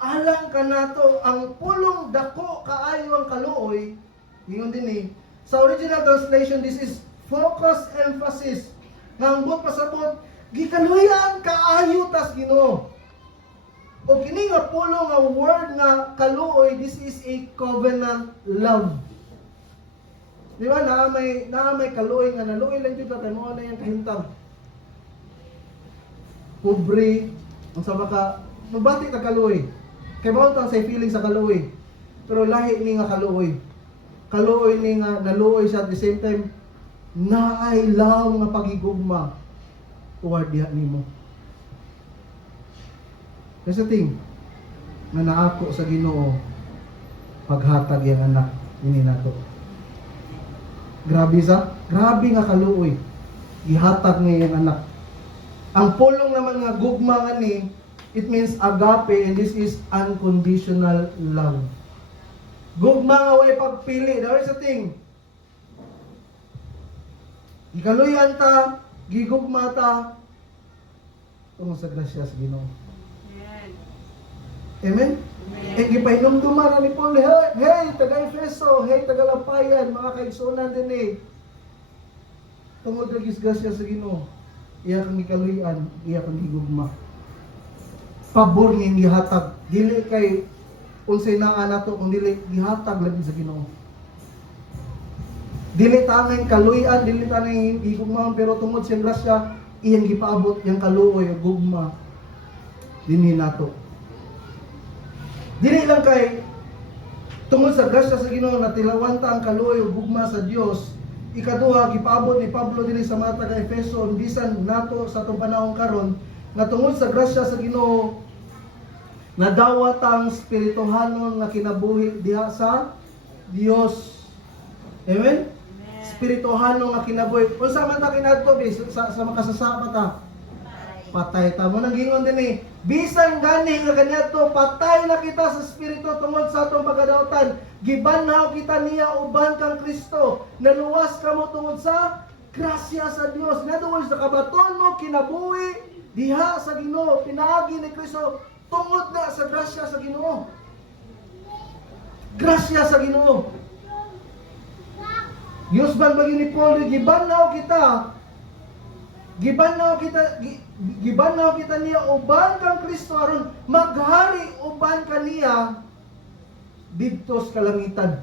alang ka nato ang pulong dako kaayo ang kaluoy. Yun din sa original translation, this is focus emphasis. Ngambot pasabot, gikaluy-an kaayo tas Ginoo. O kini nga pulo nga word nga kaluoy, this is a covenant love. Di ba? Na may kaluoy nga naluoy lang jud ka mo na yang kahintang. Pobre, ang sama ka, mabati ka kaluoy. Kay mao tang say feeling sa kaluoy. Pero lahi ni nga kaluoy. Kaluoy ni nga naluoy siya at the same time naay law nga pagigugma toward diha nimo. Kasi ting na naako sa Ginoo paghatag yang anak ini nato. Grabe nga kaluoy. Gihatag niya yang anak. Ang pulong naman nga gugma nga ni, it means agape, and this is unconditional love. Gugma nga way pagpili. There is a thing. Gikaluyan ta, gigugma ta tungod sa grasya sa Ginoo. Amen? E gipainom-duman ni Paul, hey, taga-Efeso, hey, taga-Lampayan, mga kaigsunan din tungod sa grasya sa Ginoo. Iya kang gikaluyan, iya kang gigugma. Pabor nga gihatag. Dili kay unsay naa nato kung dili gihatag lagi sa Ginoo. Dili tanging kaluyan, dili tanging gigugma, pero tungod sa grasya, iyang gipaabot yang kaluoy ug gugma dinhi nato. Dili lang kay tungod sa grasya sa Ginoo na tilawan ta ang kaluoy ug gugma sa Dios. Ikaduha, gipaabot ni Pablo dili sa mga taga-Efeso bisan nato sa atong panahon karon nga tungod sa grasya sa Ginoo nadawat ang spirituhanon nga kinabuhi diha sa Dios. Amen? Spirituhanon nga kinabuhi. Unsa man ta kinadto sa makasasama ta? Patay ta mo nang gingon din bisan gani nga kaniadto patay na kita sa espiritu tungod sa atong pagkadautan, gibanhaw kita niya uban kang Kristo, naluwas kamo tungod sa grasya sa Dios. In other words, nakabaton mo kinabuhi diha sa Ginoo, pinaagi ni Kristo tungod na sa grasya sa Ginoo. Grasya sa Ginoo. Dios ban bagi ni Paul, gibanhaw kita niya uban kang Kristo aron maghari uban kaniya didto sa kalangitan.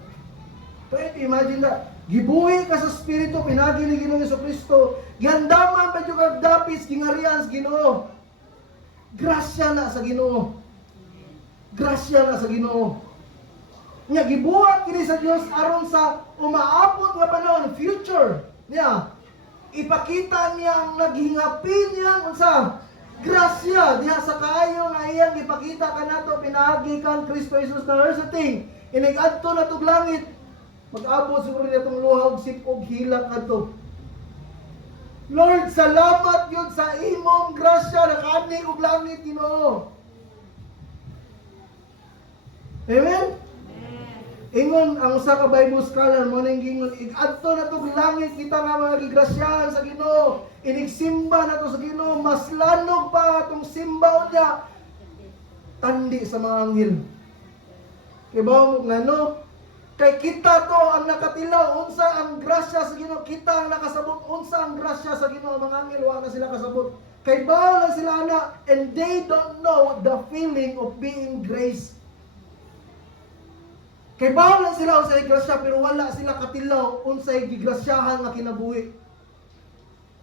Pwede imagine na gibuhi ka sa espiritu, pinagi ni Ginoong Jesucristo, giandaman pa jud kag dapis gingarian sa Ginoo. Grasya na sa Ginoo. Grasya na sa Ginoo. Nya gibuhat kini sa Dios aron sa umaabot nga panahon, future niya. Ipakita niya ang naghingapin niya unsa grasya diha sa kaayo nga iyang ipakita kanato pinaagi kang Kristo Jesus na sa thing inig adto na tug langit mag-abot siguro niya itong luha og sipog hilak ato. Lord, salamat yun sa imong grasya na kanig og langit, Ginoo. Amen? Ingon ang usa ka Bible scholar mo ning gingon, adto na tog langit kita nga mga gigrasyahan sa Ginoo. Inigsimba na to sa Ginoo, mas lanog pa atong simbaw niya tandi sa mga anghel. Kay ba ngano? Kay kita to ang nakatilaw unsa ang grasya sa Ginoo, kita ang nakasabot unsa ang grasya sa Ginoo, mga anghel wa na sila kasabot. Kay ba na sila ana, and they don't know the feeling of being graced. Kay bawal lang sila unsay grasya pero wala sila katilaw unsay gigrasyahan nga kinabuhi.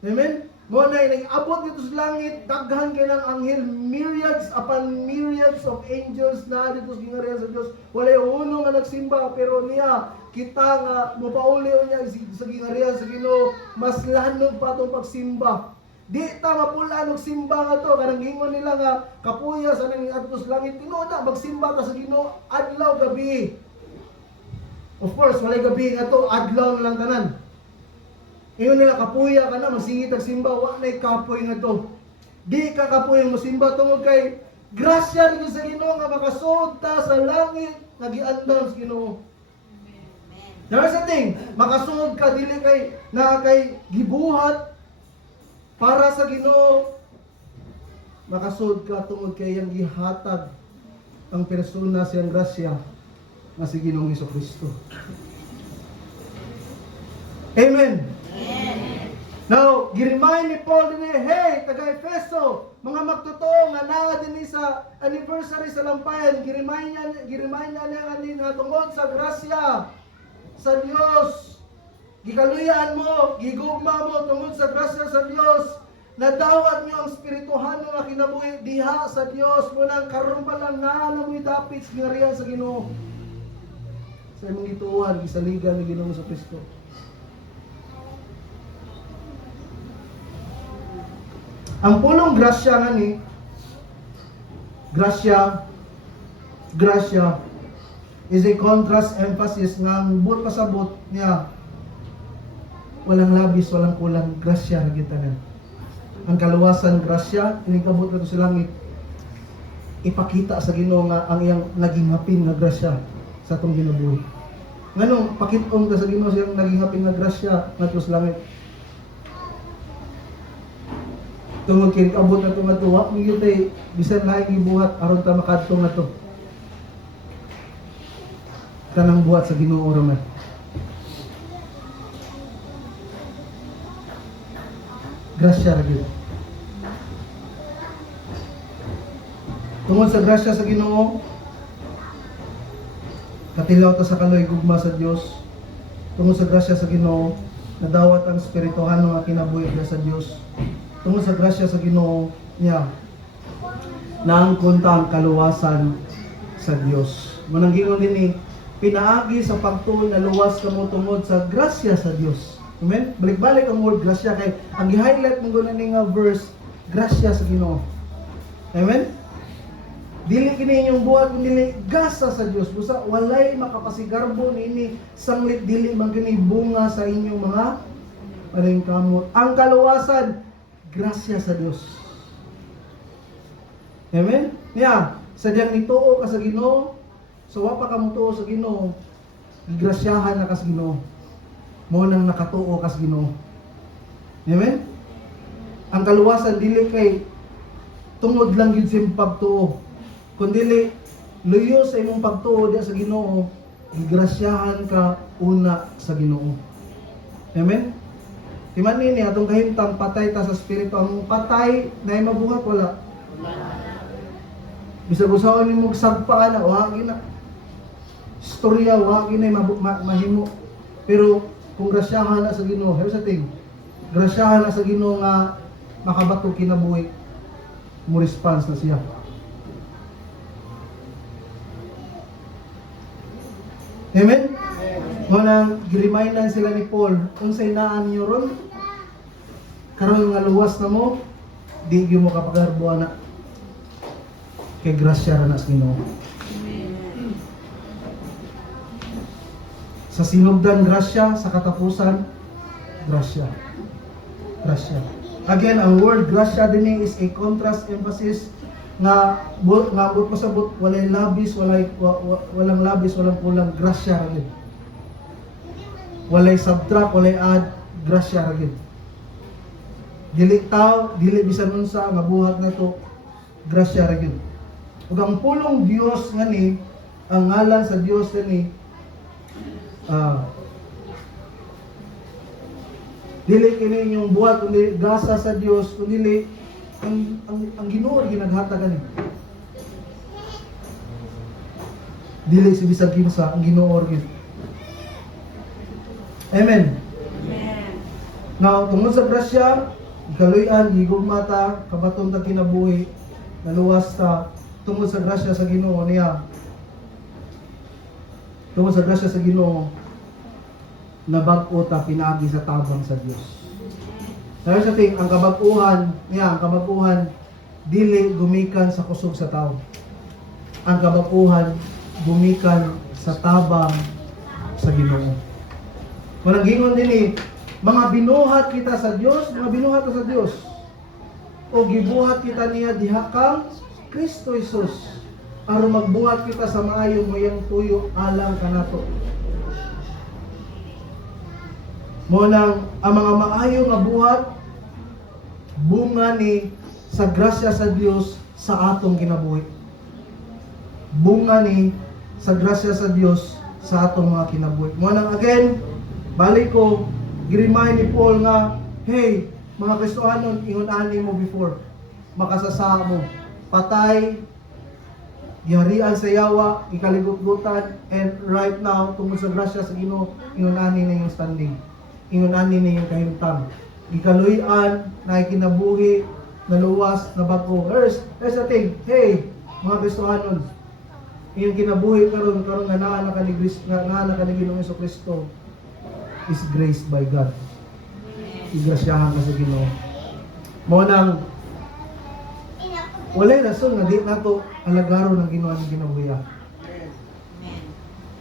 Amen? Mo na nag-abot dito sa langit, daghan kay ng anghel, myriads upon myriads of angels na dito sa gingharian sa Dios. Walay uno nga nagsimba pero niya kita nga mopauli niya sa gingharian sa Ginoo, mas lanog pa tong pagsimba. Di ta mapula og simba nga to, kanang gingon nila nga kapuya sa ning adto sa langit, tinuod na magsimba ta sa Ginoo adlaw gabi. Of course, walay gabi nga to, adlaw na lang tanan. Ingon nila, kapuya ka na, magsingit ang simba, wala na'y kapoy nga to. Di ka kapoy mo simba, tungod kay grasya rin sa Ginoo nga makasuod ta sa langit, nagiandam sa Ginoo. There's a thing, makasuod ka, dili kay, na kay gibuhat, para sa Ginoo, makasuod ka, tungod kay yung gihatag ang persona siyang grasya, na si Ginoong Hesukristo. Amen. Now, girimind ni Paul din, hey, taga-Efeso, mga magtotoo nga naa din sa anniversary sa lampayan, girimind niya nga tungod sa grasya sa Dios. Gikaluyaan mo, gigugma mo tungod sa grasya sa Dios. Nadawat niyo ang spirituhano nga kinabuhi diha sa Dios, munang karon pa lang naa na mo'y dapit sa gingharian sa Ginoo. Sa imong gituan, gisaligan ni Ginoong Hesukristo. Ang punong grasya nga ni, grasya is a contrast emphasis nga ang buot pasabot niya walang labis, walang kulang, grasya ra gyud tanan. Ang kaluwasan grasya, inigabot na to sa langit. Ipakita sa Ginoo nga ang iyang naging hapin nga grasya sa atong ginabuhi. Nganong pakit-on ta sa Ginoo siyang naging hapin nga grasya ngadto sa langit. Tungod kay abot na ito, wa mi gyud tay bisan laing gibuhat aron ta makadto na to. Kanang buhat sa Ginoo ra man. Grasya ra gyud. Tungod sa grasya sa Ginoo, katilaw ta sa kaloy gugma sa Dios. Tungod sa grasya sa Ginoo, nadawat ang espirituhano nga kinabuhi sa Dios. Tungod sa grasya sa Ginoo niya, naangkon ta ang kaluwasan sa Dios. Munang gingon dinhi, pinaagi sa pagtuon na luwas kamo tungod sa grasya sa Dios. Amen. Balik-balik ang word grasya kay ang gi-highlight mo guna ning verse, grasya sa Ginoo. Amen. Dili kini inyong buhat kun dili gasa sa Dios. Busa walay makapasigarbo niini sanglit dili man kini bunga sa inyong mga paningkamot. Ang kaluwasan grasya sa Dios. Amen? Niya, sadyang nituo ka sa Ginoo, so wa pa ka mutuo sa Ginoo, gigrasyahan na ka sa Ginoo. Mo nang nakatuo ka sa Ginoo. Amen? Ang kaluwasan dili kay tungod lang gyud sa pagtuo, kundi luyo sa imong pagtuo diha sa Ginoo, gigrasyahan ka una sa Ginoo. Amen? Timan nini atong kahimtang patay ta sa espiritu, ang patay na mabuhat wala. Bisag usawan nimo sagpa na wa gina. Istorya wa gina mahimo. Pero kung grasyahan na sa Ginoo, here's the thing. Grasyahan na sa Ginoo nga makabato kinabuhi, mo response na siya. Amen? Munang giremindan sila ni Paul, unsay naan niyo ron? Karon nga luwas na mo, di gyud mo kapagarbo ana. Kay grasya ra na sa Ginoo. Sa sinugdan, grasya. Sa katapusan, grasya. Grasya. Again, ang word grasya din is a contrast emphasis nga but pasabot walay labis, walang labis, walang kulang, grasya ra gyud. Walay subtract, walay add, grasya ra gyud. Dili taw, dili bisan unsa nga buhat na to, grasya ra gyud. Ug ang pulong Dios ngani, ang ngalan sa Dios ni dili kini yung buhat kundi gasa sa Dios, kundi ang Ginoo ginaghatag ani. Dili si bisag kinsa, ang Ginoo gyud. Amen. Amen. Now, tungod sa grasya, ikaluy-an, gigugmata, kabaton ta kinabuhi, naluwas ta, tungod sa grasya sa Ginoo niya. Tungod sa grasya sa Ginoo, nabag-o ta pinaagi sa tabang sa Dios. Dahil sa ting, ang kabag-uhan, niya, ang kabag-uhan, dili gumikan sa kusog sa tao. Ang kabag-uhan, gumikan sa tabang sa Ginoo. Walang gingon din mga binuhat kita sa Dios, mga binuhat kita sa Dios. O gibuhat kita niya diha kang Kristo Jesus. Aron magbuhat kita sa maayo mayang tuyo alang kanato. Mo nang ang mga maayo nga buhat bunga ni sa grasya sa Dios sa atong kinabuhi. Bunga ni sa grasya sa Dios sa atong mga kinabuhi. Mo nang again, balik ko, girimind ni Paul nga, hey, mga Kristohanon, ingon-ani mo before, makasasa mo, patay, yarian sa yawa, ikaligot-gutan, and right now, tungkol sa grasya sa Ginoo, ingon-ani na yung standing, ingon-ani na yung kahimtang, ikaluyan, nakikinabuhi, naluwas, nabago. There's the thing, hey, mga Kristohanon, yung kinabuhi karon nga naa na kanang Ginoong Jesucristo, is graced by God. Igrasyahan ka sa Ginoo. Mo nang walay rason nga di nato alagaro ng Ginoo ang ginabuya.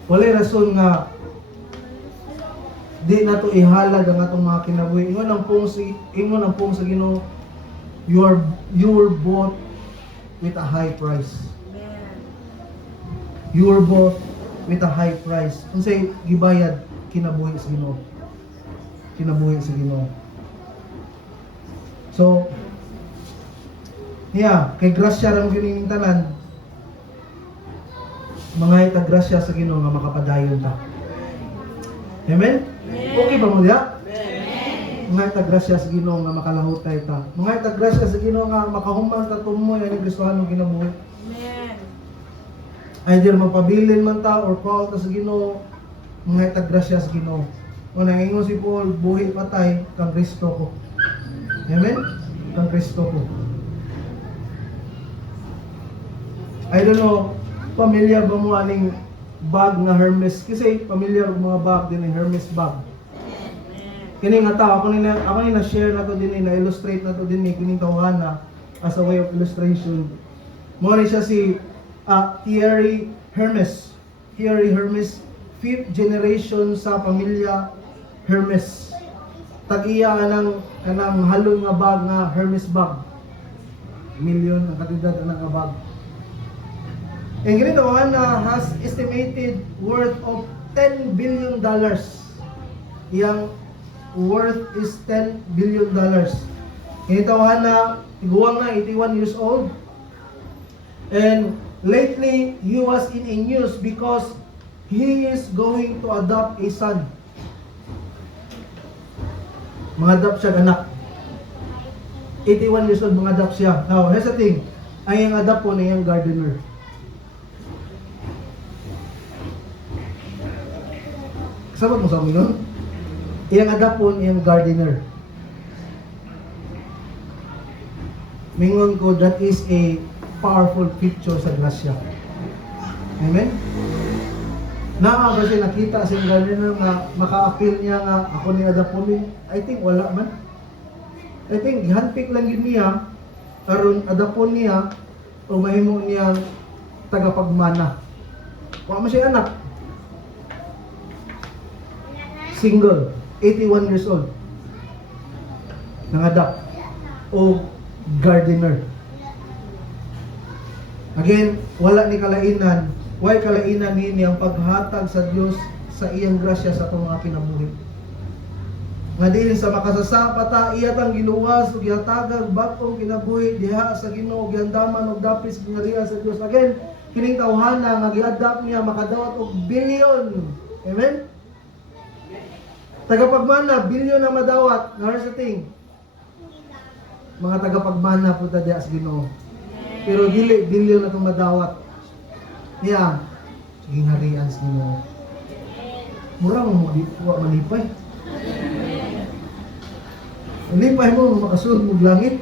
Walay rason nga di nato ihalad ang atong mga kinabuhi. Ingon ang pong sa Ginoo, you were bought with a high price. You were bought with a high price. Unsay gibayad kinabuhi sa Ginoo. Kinabuhi sa Ginoo. So, kay grasya ra mo gining tanan. Mga ita grasya sa Ginoo nga makapadayon ta. Amen? Okay ba mo diya? Mga ita grasya sa Ginoo nga makalahutay ta. Mga ita grasya sa Ginoo nga makahuman ta tumoy ani Kristohanong kinabuhi. Amen. Either magpabilin man ta or call ta sa Ginoo, mga itagrasya sa Ginoo. O nangingon si Paul, buhi patay kang Kristo ko. Amen? Kang Kristo ko. I don't know, pamilyar ba mo aning bag na Hermes? Kasi pamilyar ang mga bag din ng Hermes bag. Kini nga tao, ako ni na-share na to din, na-illustrate na to din, kining tawhana as a way of illustration. Mo ni siya si Thierry Hermes. Thierry Hermes, 5th generation sa pamilya Hermes. Tag-iya kanang halong nga bag nga Hermes bag. Million ang katidad ang bag. And ganito has estimated worth of $10 billion. Yang worth is $10 billion. Ganito na tiguang na 81 years old. And lately, he was in a news because he is going to adopt a son. Mga-adopt siya anak. 81 years old, mga-adopt siya. Now, here's the thing. Ay ang adopt po na yung gardener. Kasama mo sa amin nun? Iyang adopt po na yung gardener. Mingon ko, that is a powerful picture sa grasya. Amen? Naa ba siya nakita sa gardener nga maka-appeal niya nga ako ni adapon? I think wala man. I think handpick lang yun niya karon adapon niya o mahimo niya tagapagmana. Wa man siya anak. single, 81 years old. Nangadak o gardener. Again, wala ni kalainan. Why kalainan ni ang paghatag sa Dios sa iyang grasya sa itong mga kinabuhi. Nga din sa makasasapata, iyat ang giluwas o gihatagag batong kinabuhi diha sa Ginoo, giandaman og dapit sa gingharian sa Dios. Again, kining tawhana nga giadapt niya makadawat og bilyon. Amen? Tagapagmana, bilyon na madawat. Nga sa ting, mga tagapagmana po ta diha sa Ginoo. Pero dili bilyon na itong madawat. Niya, gingharian sa Ginoo. Mura mo malipay. Malipay mo, makasunod mo langit.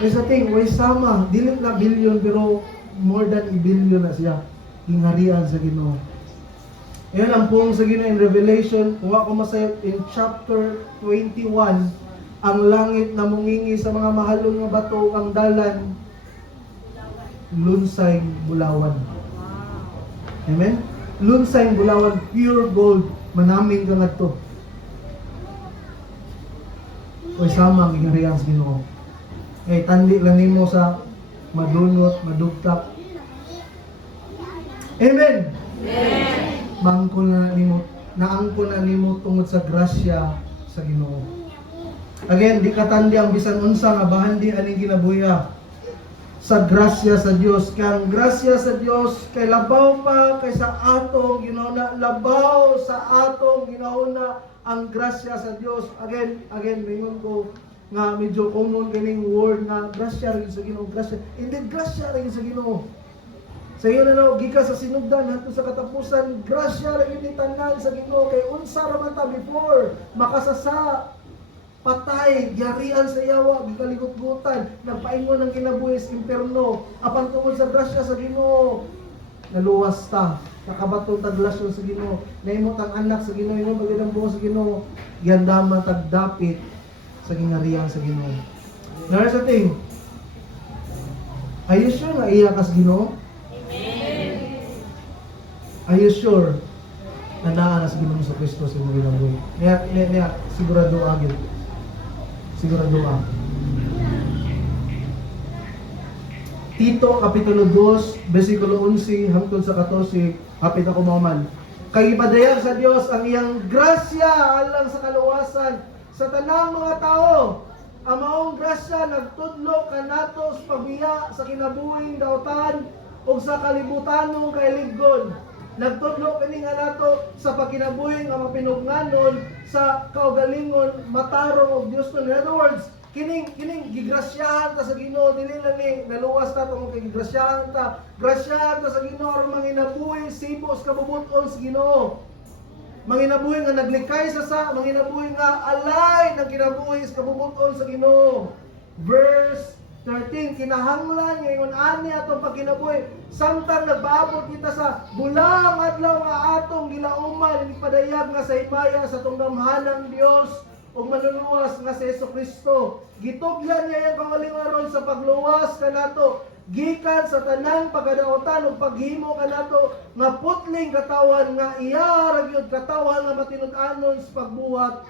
Kaya sa ting, way sama. Dili na bilyon, pero more than a billion na siya. Gingharian sa Ginoo. Yan ang buong sa Ginoo in Revelation. Kung ako masayot in chapter 21, ang langit na mungingi sa mga mahalon nga bato, ang dalan, lunsay bulawan. Amen? Lunsay bulawan, pure gold, manaming ka nga to. O sama ang gingharian sa Ginoo. Eh, tandi lang nimo sa madunot, madugtak. Amen? Amen. Mangko na nimo, naangko na nimo tungod sa grasya sa Ginoo. Again, di katandi ang bisan unsa nga bahandi aning ginabuya sa grasya sa Dios. Kaya ang grasya sa Dios kay labaw pa kay sa atong ginahuna, labaw sa atong ginahuna ang grasya sa Dios. Again, mingon ko nga medyo common kining word nga grasya rin sa Ginoo, grasya. Hindi grasya rin sa Ginoo. Sa iyo na no, gikas sa sinugdan hangtod sa katapusan, grasya rin ni tanan sa Ginoo kay unsa ra man ta before makasasa patay, yarian sa yawa, gikaligot-gutan, nagpaingon ng kinabuhi sa impierno, apan tungod sa grasya sa Ginoo, naluwas ta, nakabato taglasyon sa Ginoo, naimot ang anak sa Ginoo, imong magandang buho sa Ginoo, giandaman tagdapit sa gingharian sa Ginoo. Nara sa ting, are you sure nga iya ka sa Ginoo? Amen. Are you sure na naa na sa Ginoo sa Kristo sa imong ginambuhi? Niya, sigurado agad. Sigurado ka. Tito, Kapitulo 2, versikulo 11, hangtod sa 14, hapit ako mauman. Kay ipadayag sa Dios ang iyang grasya alang sa kaluwasan sa tanang mga tao. Ang maong grasya nagtudlo kanato sa pagbiya sa kinabuhing daotan o sa kalibutanong kailiggon. Nagtudlo kini nga nato sa pagkinabuhi nga mapinugnanon sa kaugalingon matarong og Dios. In other words, kining gigrasyahan ta sa Ginoo, dili lang ni naluwas ta tong gigrasyahan ta. Grasyahan ta sa Ginoo aron manginabuhi sibos kabubuton sa Ginoo. Manginabuhi nga naglikay sa manginabuhi nga alay ng kinabuhi sa kabubuton sa Ginoo. Verse 13, kinahanglan ngayon ani atong pagkinabuhi samtang nagpaabot kita sa bulang adlaw nga atong gilauman ipadayag nga sa himaya sa tunggamhanang Dios ug manluluwas nga si Jesucristo. Gitugyan niya ang pangalingaron sa pagluwas kanato gikan sa tanang pagadaotan ug paghimo kanato nga putling katawan nga iya ra gyud katawan nga matinud-anon sa pagbuhat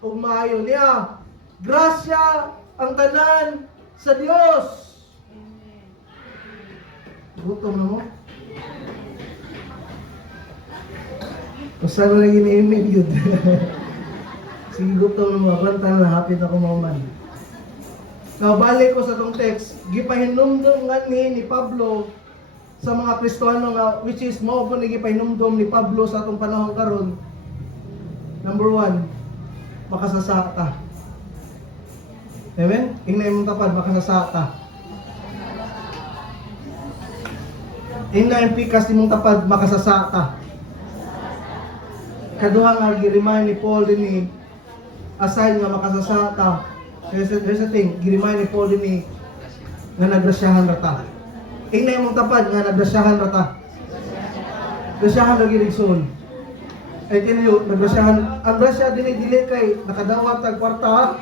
ug maayo niya. Grasya ang tanan sa Dios. Gutom na mo? Basta na lang ini-imig yun. Sige, gutom na mo. Kanta na, hapit ako mauman. Now, balik ko sa tong text. Gipahinumdum nga ni Pablo sa mga Kristiyano nga, which is mo po gipahinumdum ni Pablo sa atong panahon karon. Number 1, makasasaka. Amen? Ingna imong tapad, makasasaka. Ingna yung pikas imong tapad, makasasaka. Kaduha nga girimay ni Paul din ni aside nga makasasaka. Here's the thing, girimay ni Paul din ni nga nagrasyahan rata. Ingna imong tapad nga nagrasyahan rata. Grasyahan lagi rin soon. Ay tinayo, nagrasyahan. Ang grasya dili kay nakadawat tag kwarta.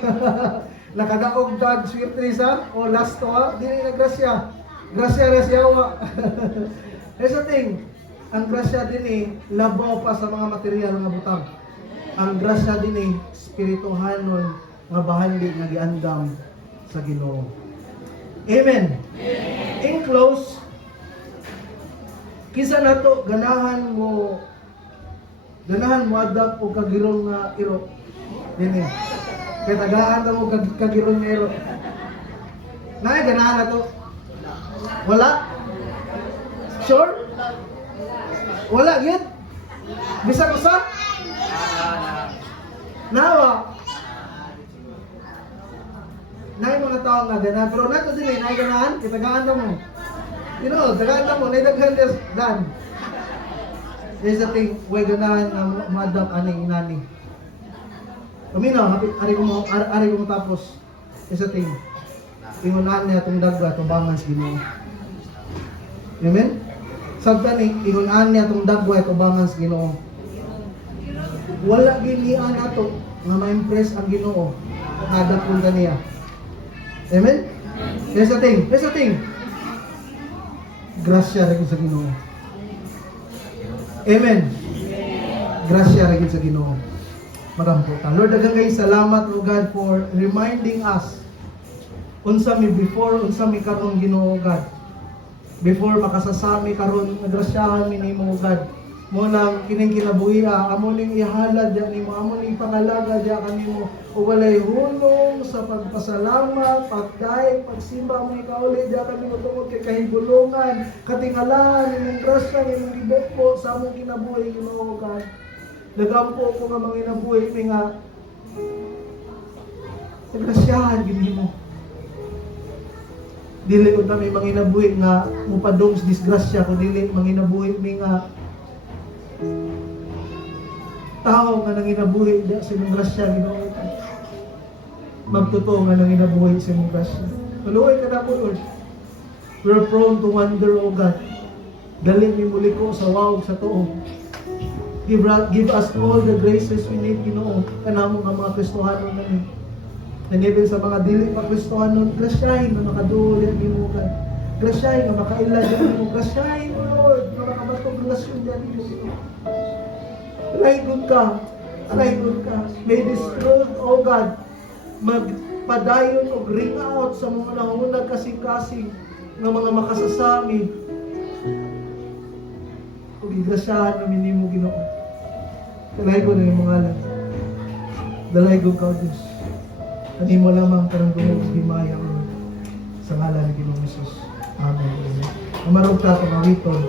Nakadaog dag swerte sa o last to dili na grasya. Grasya wa. Here's the thing, ang grasya din labaw pa sa mga material nga butang. ang grasya din ay spirituhanon nga bahandi nga giandam sa Ginoo. Amen. In close, kisa nato ganahan mo adapt o kagirong nga iro. Dini. Kaya tagaan ka mo kagirong nga iro. Nay ganahan nato. Wala? Sure? Wala gid? Bisag usa? Nawa. Nay mga tao nga ganahan, pero nato din nay ganahan, kitagaan na mo. You know, tagaan na mo, nay daghan des dan. There's a thing, way ganahan na madam aning inani. Kamino, hapit ari ko mo tapos. There's a thing. Ingunahan niya itong dagwa, itong bangas Ginoo. Amen? Sabta ni, ingunahan niya itong dagwa, itong bangas Ginoo. Wala ginian ato nga ma-impress ang Ginoo. Nadakon ka niya. Amen? There's a thing. Grasya rin sa Ginoo. Amen. Grasya rin sa Ginoo. Marampo ta. Lord, daghang kay salamat, O God, for reminding us unsa mi before, unsa mi karon Ginoo, God. Before makasasami karon, nagrasyahan mi nimo, God. Mo nang kining kinabuhi amo ning ihalad ya nimo, amo ning pangalaga ya kanimo, ug walay hunong sa pagpasalamat, pagdaig, pagsimba mo ikauli ya kanimo tungod kay kahigulungan, katingalan imong grasya imong giboko sa among kinabuhi Ginoo, God. Nagampo ko nga mga kinabuhi mi nga nagrasyahan gid nimo. Dili ko na may manginabuhi nga mupadong sa disgrasya, ko dili manginabuhi mi nga tao nga nanginabuhi di sa imong grasya Ginoo. Magtotoo nga nanginabuhi sa imong grasya. Tuloy ka na po, Lord. We're prone to wonder, O God. Dali mi muli ko sa wawag sa tuo. Give us all the graces we need, Ginoo. Kanamo nga mga Kristohanon na ni. Nangibil sa mga dili pa Kristohanon, grasyahin na makaduol yan nimo, God. Grasyahin na makaila yan nimo. Grasyahin, O Lord, na makabatong relasyon yan nimo, Ginoo. Alaygod ka. May this truth, O God, magpadayon o ring out sa mga nahunag kasing-kasing ng mga makasasami. Kung igrasyahan namin ni mo, Ginoo. Alaygod na yung mga alam. Dalaygod ka, O Diyos. Ani mo lamang karang gumog himaya, O Lord. Sa ngalan ni Ginoong Jesus. Amen. Umarog ta kung awiton.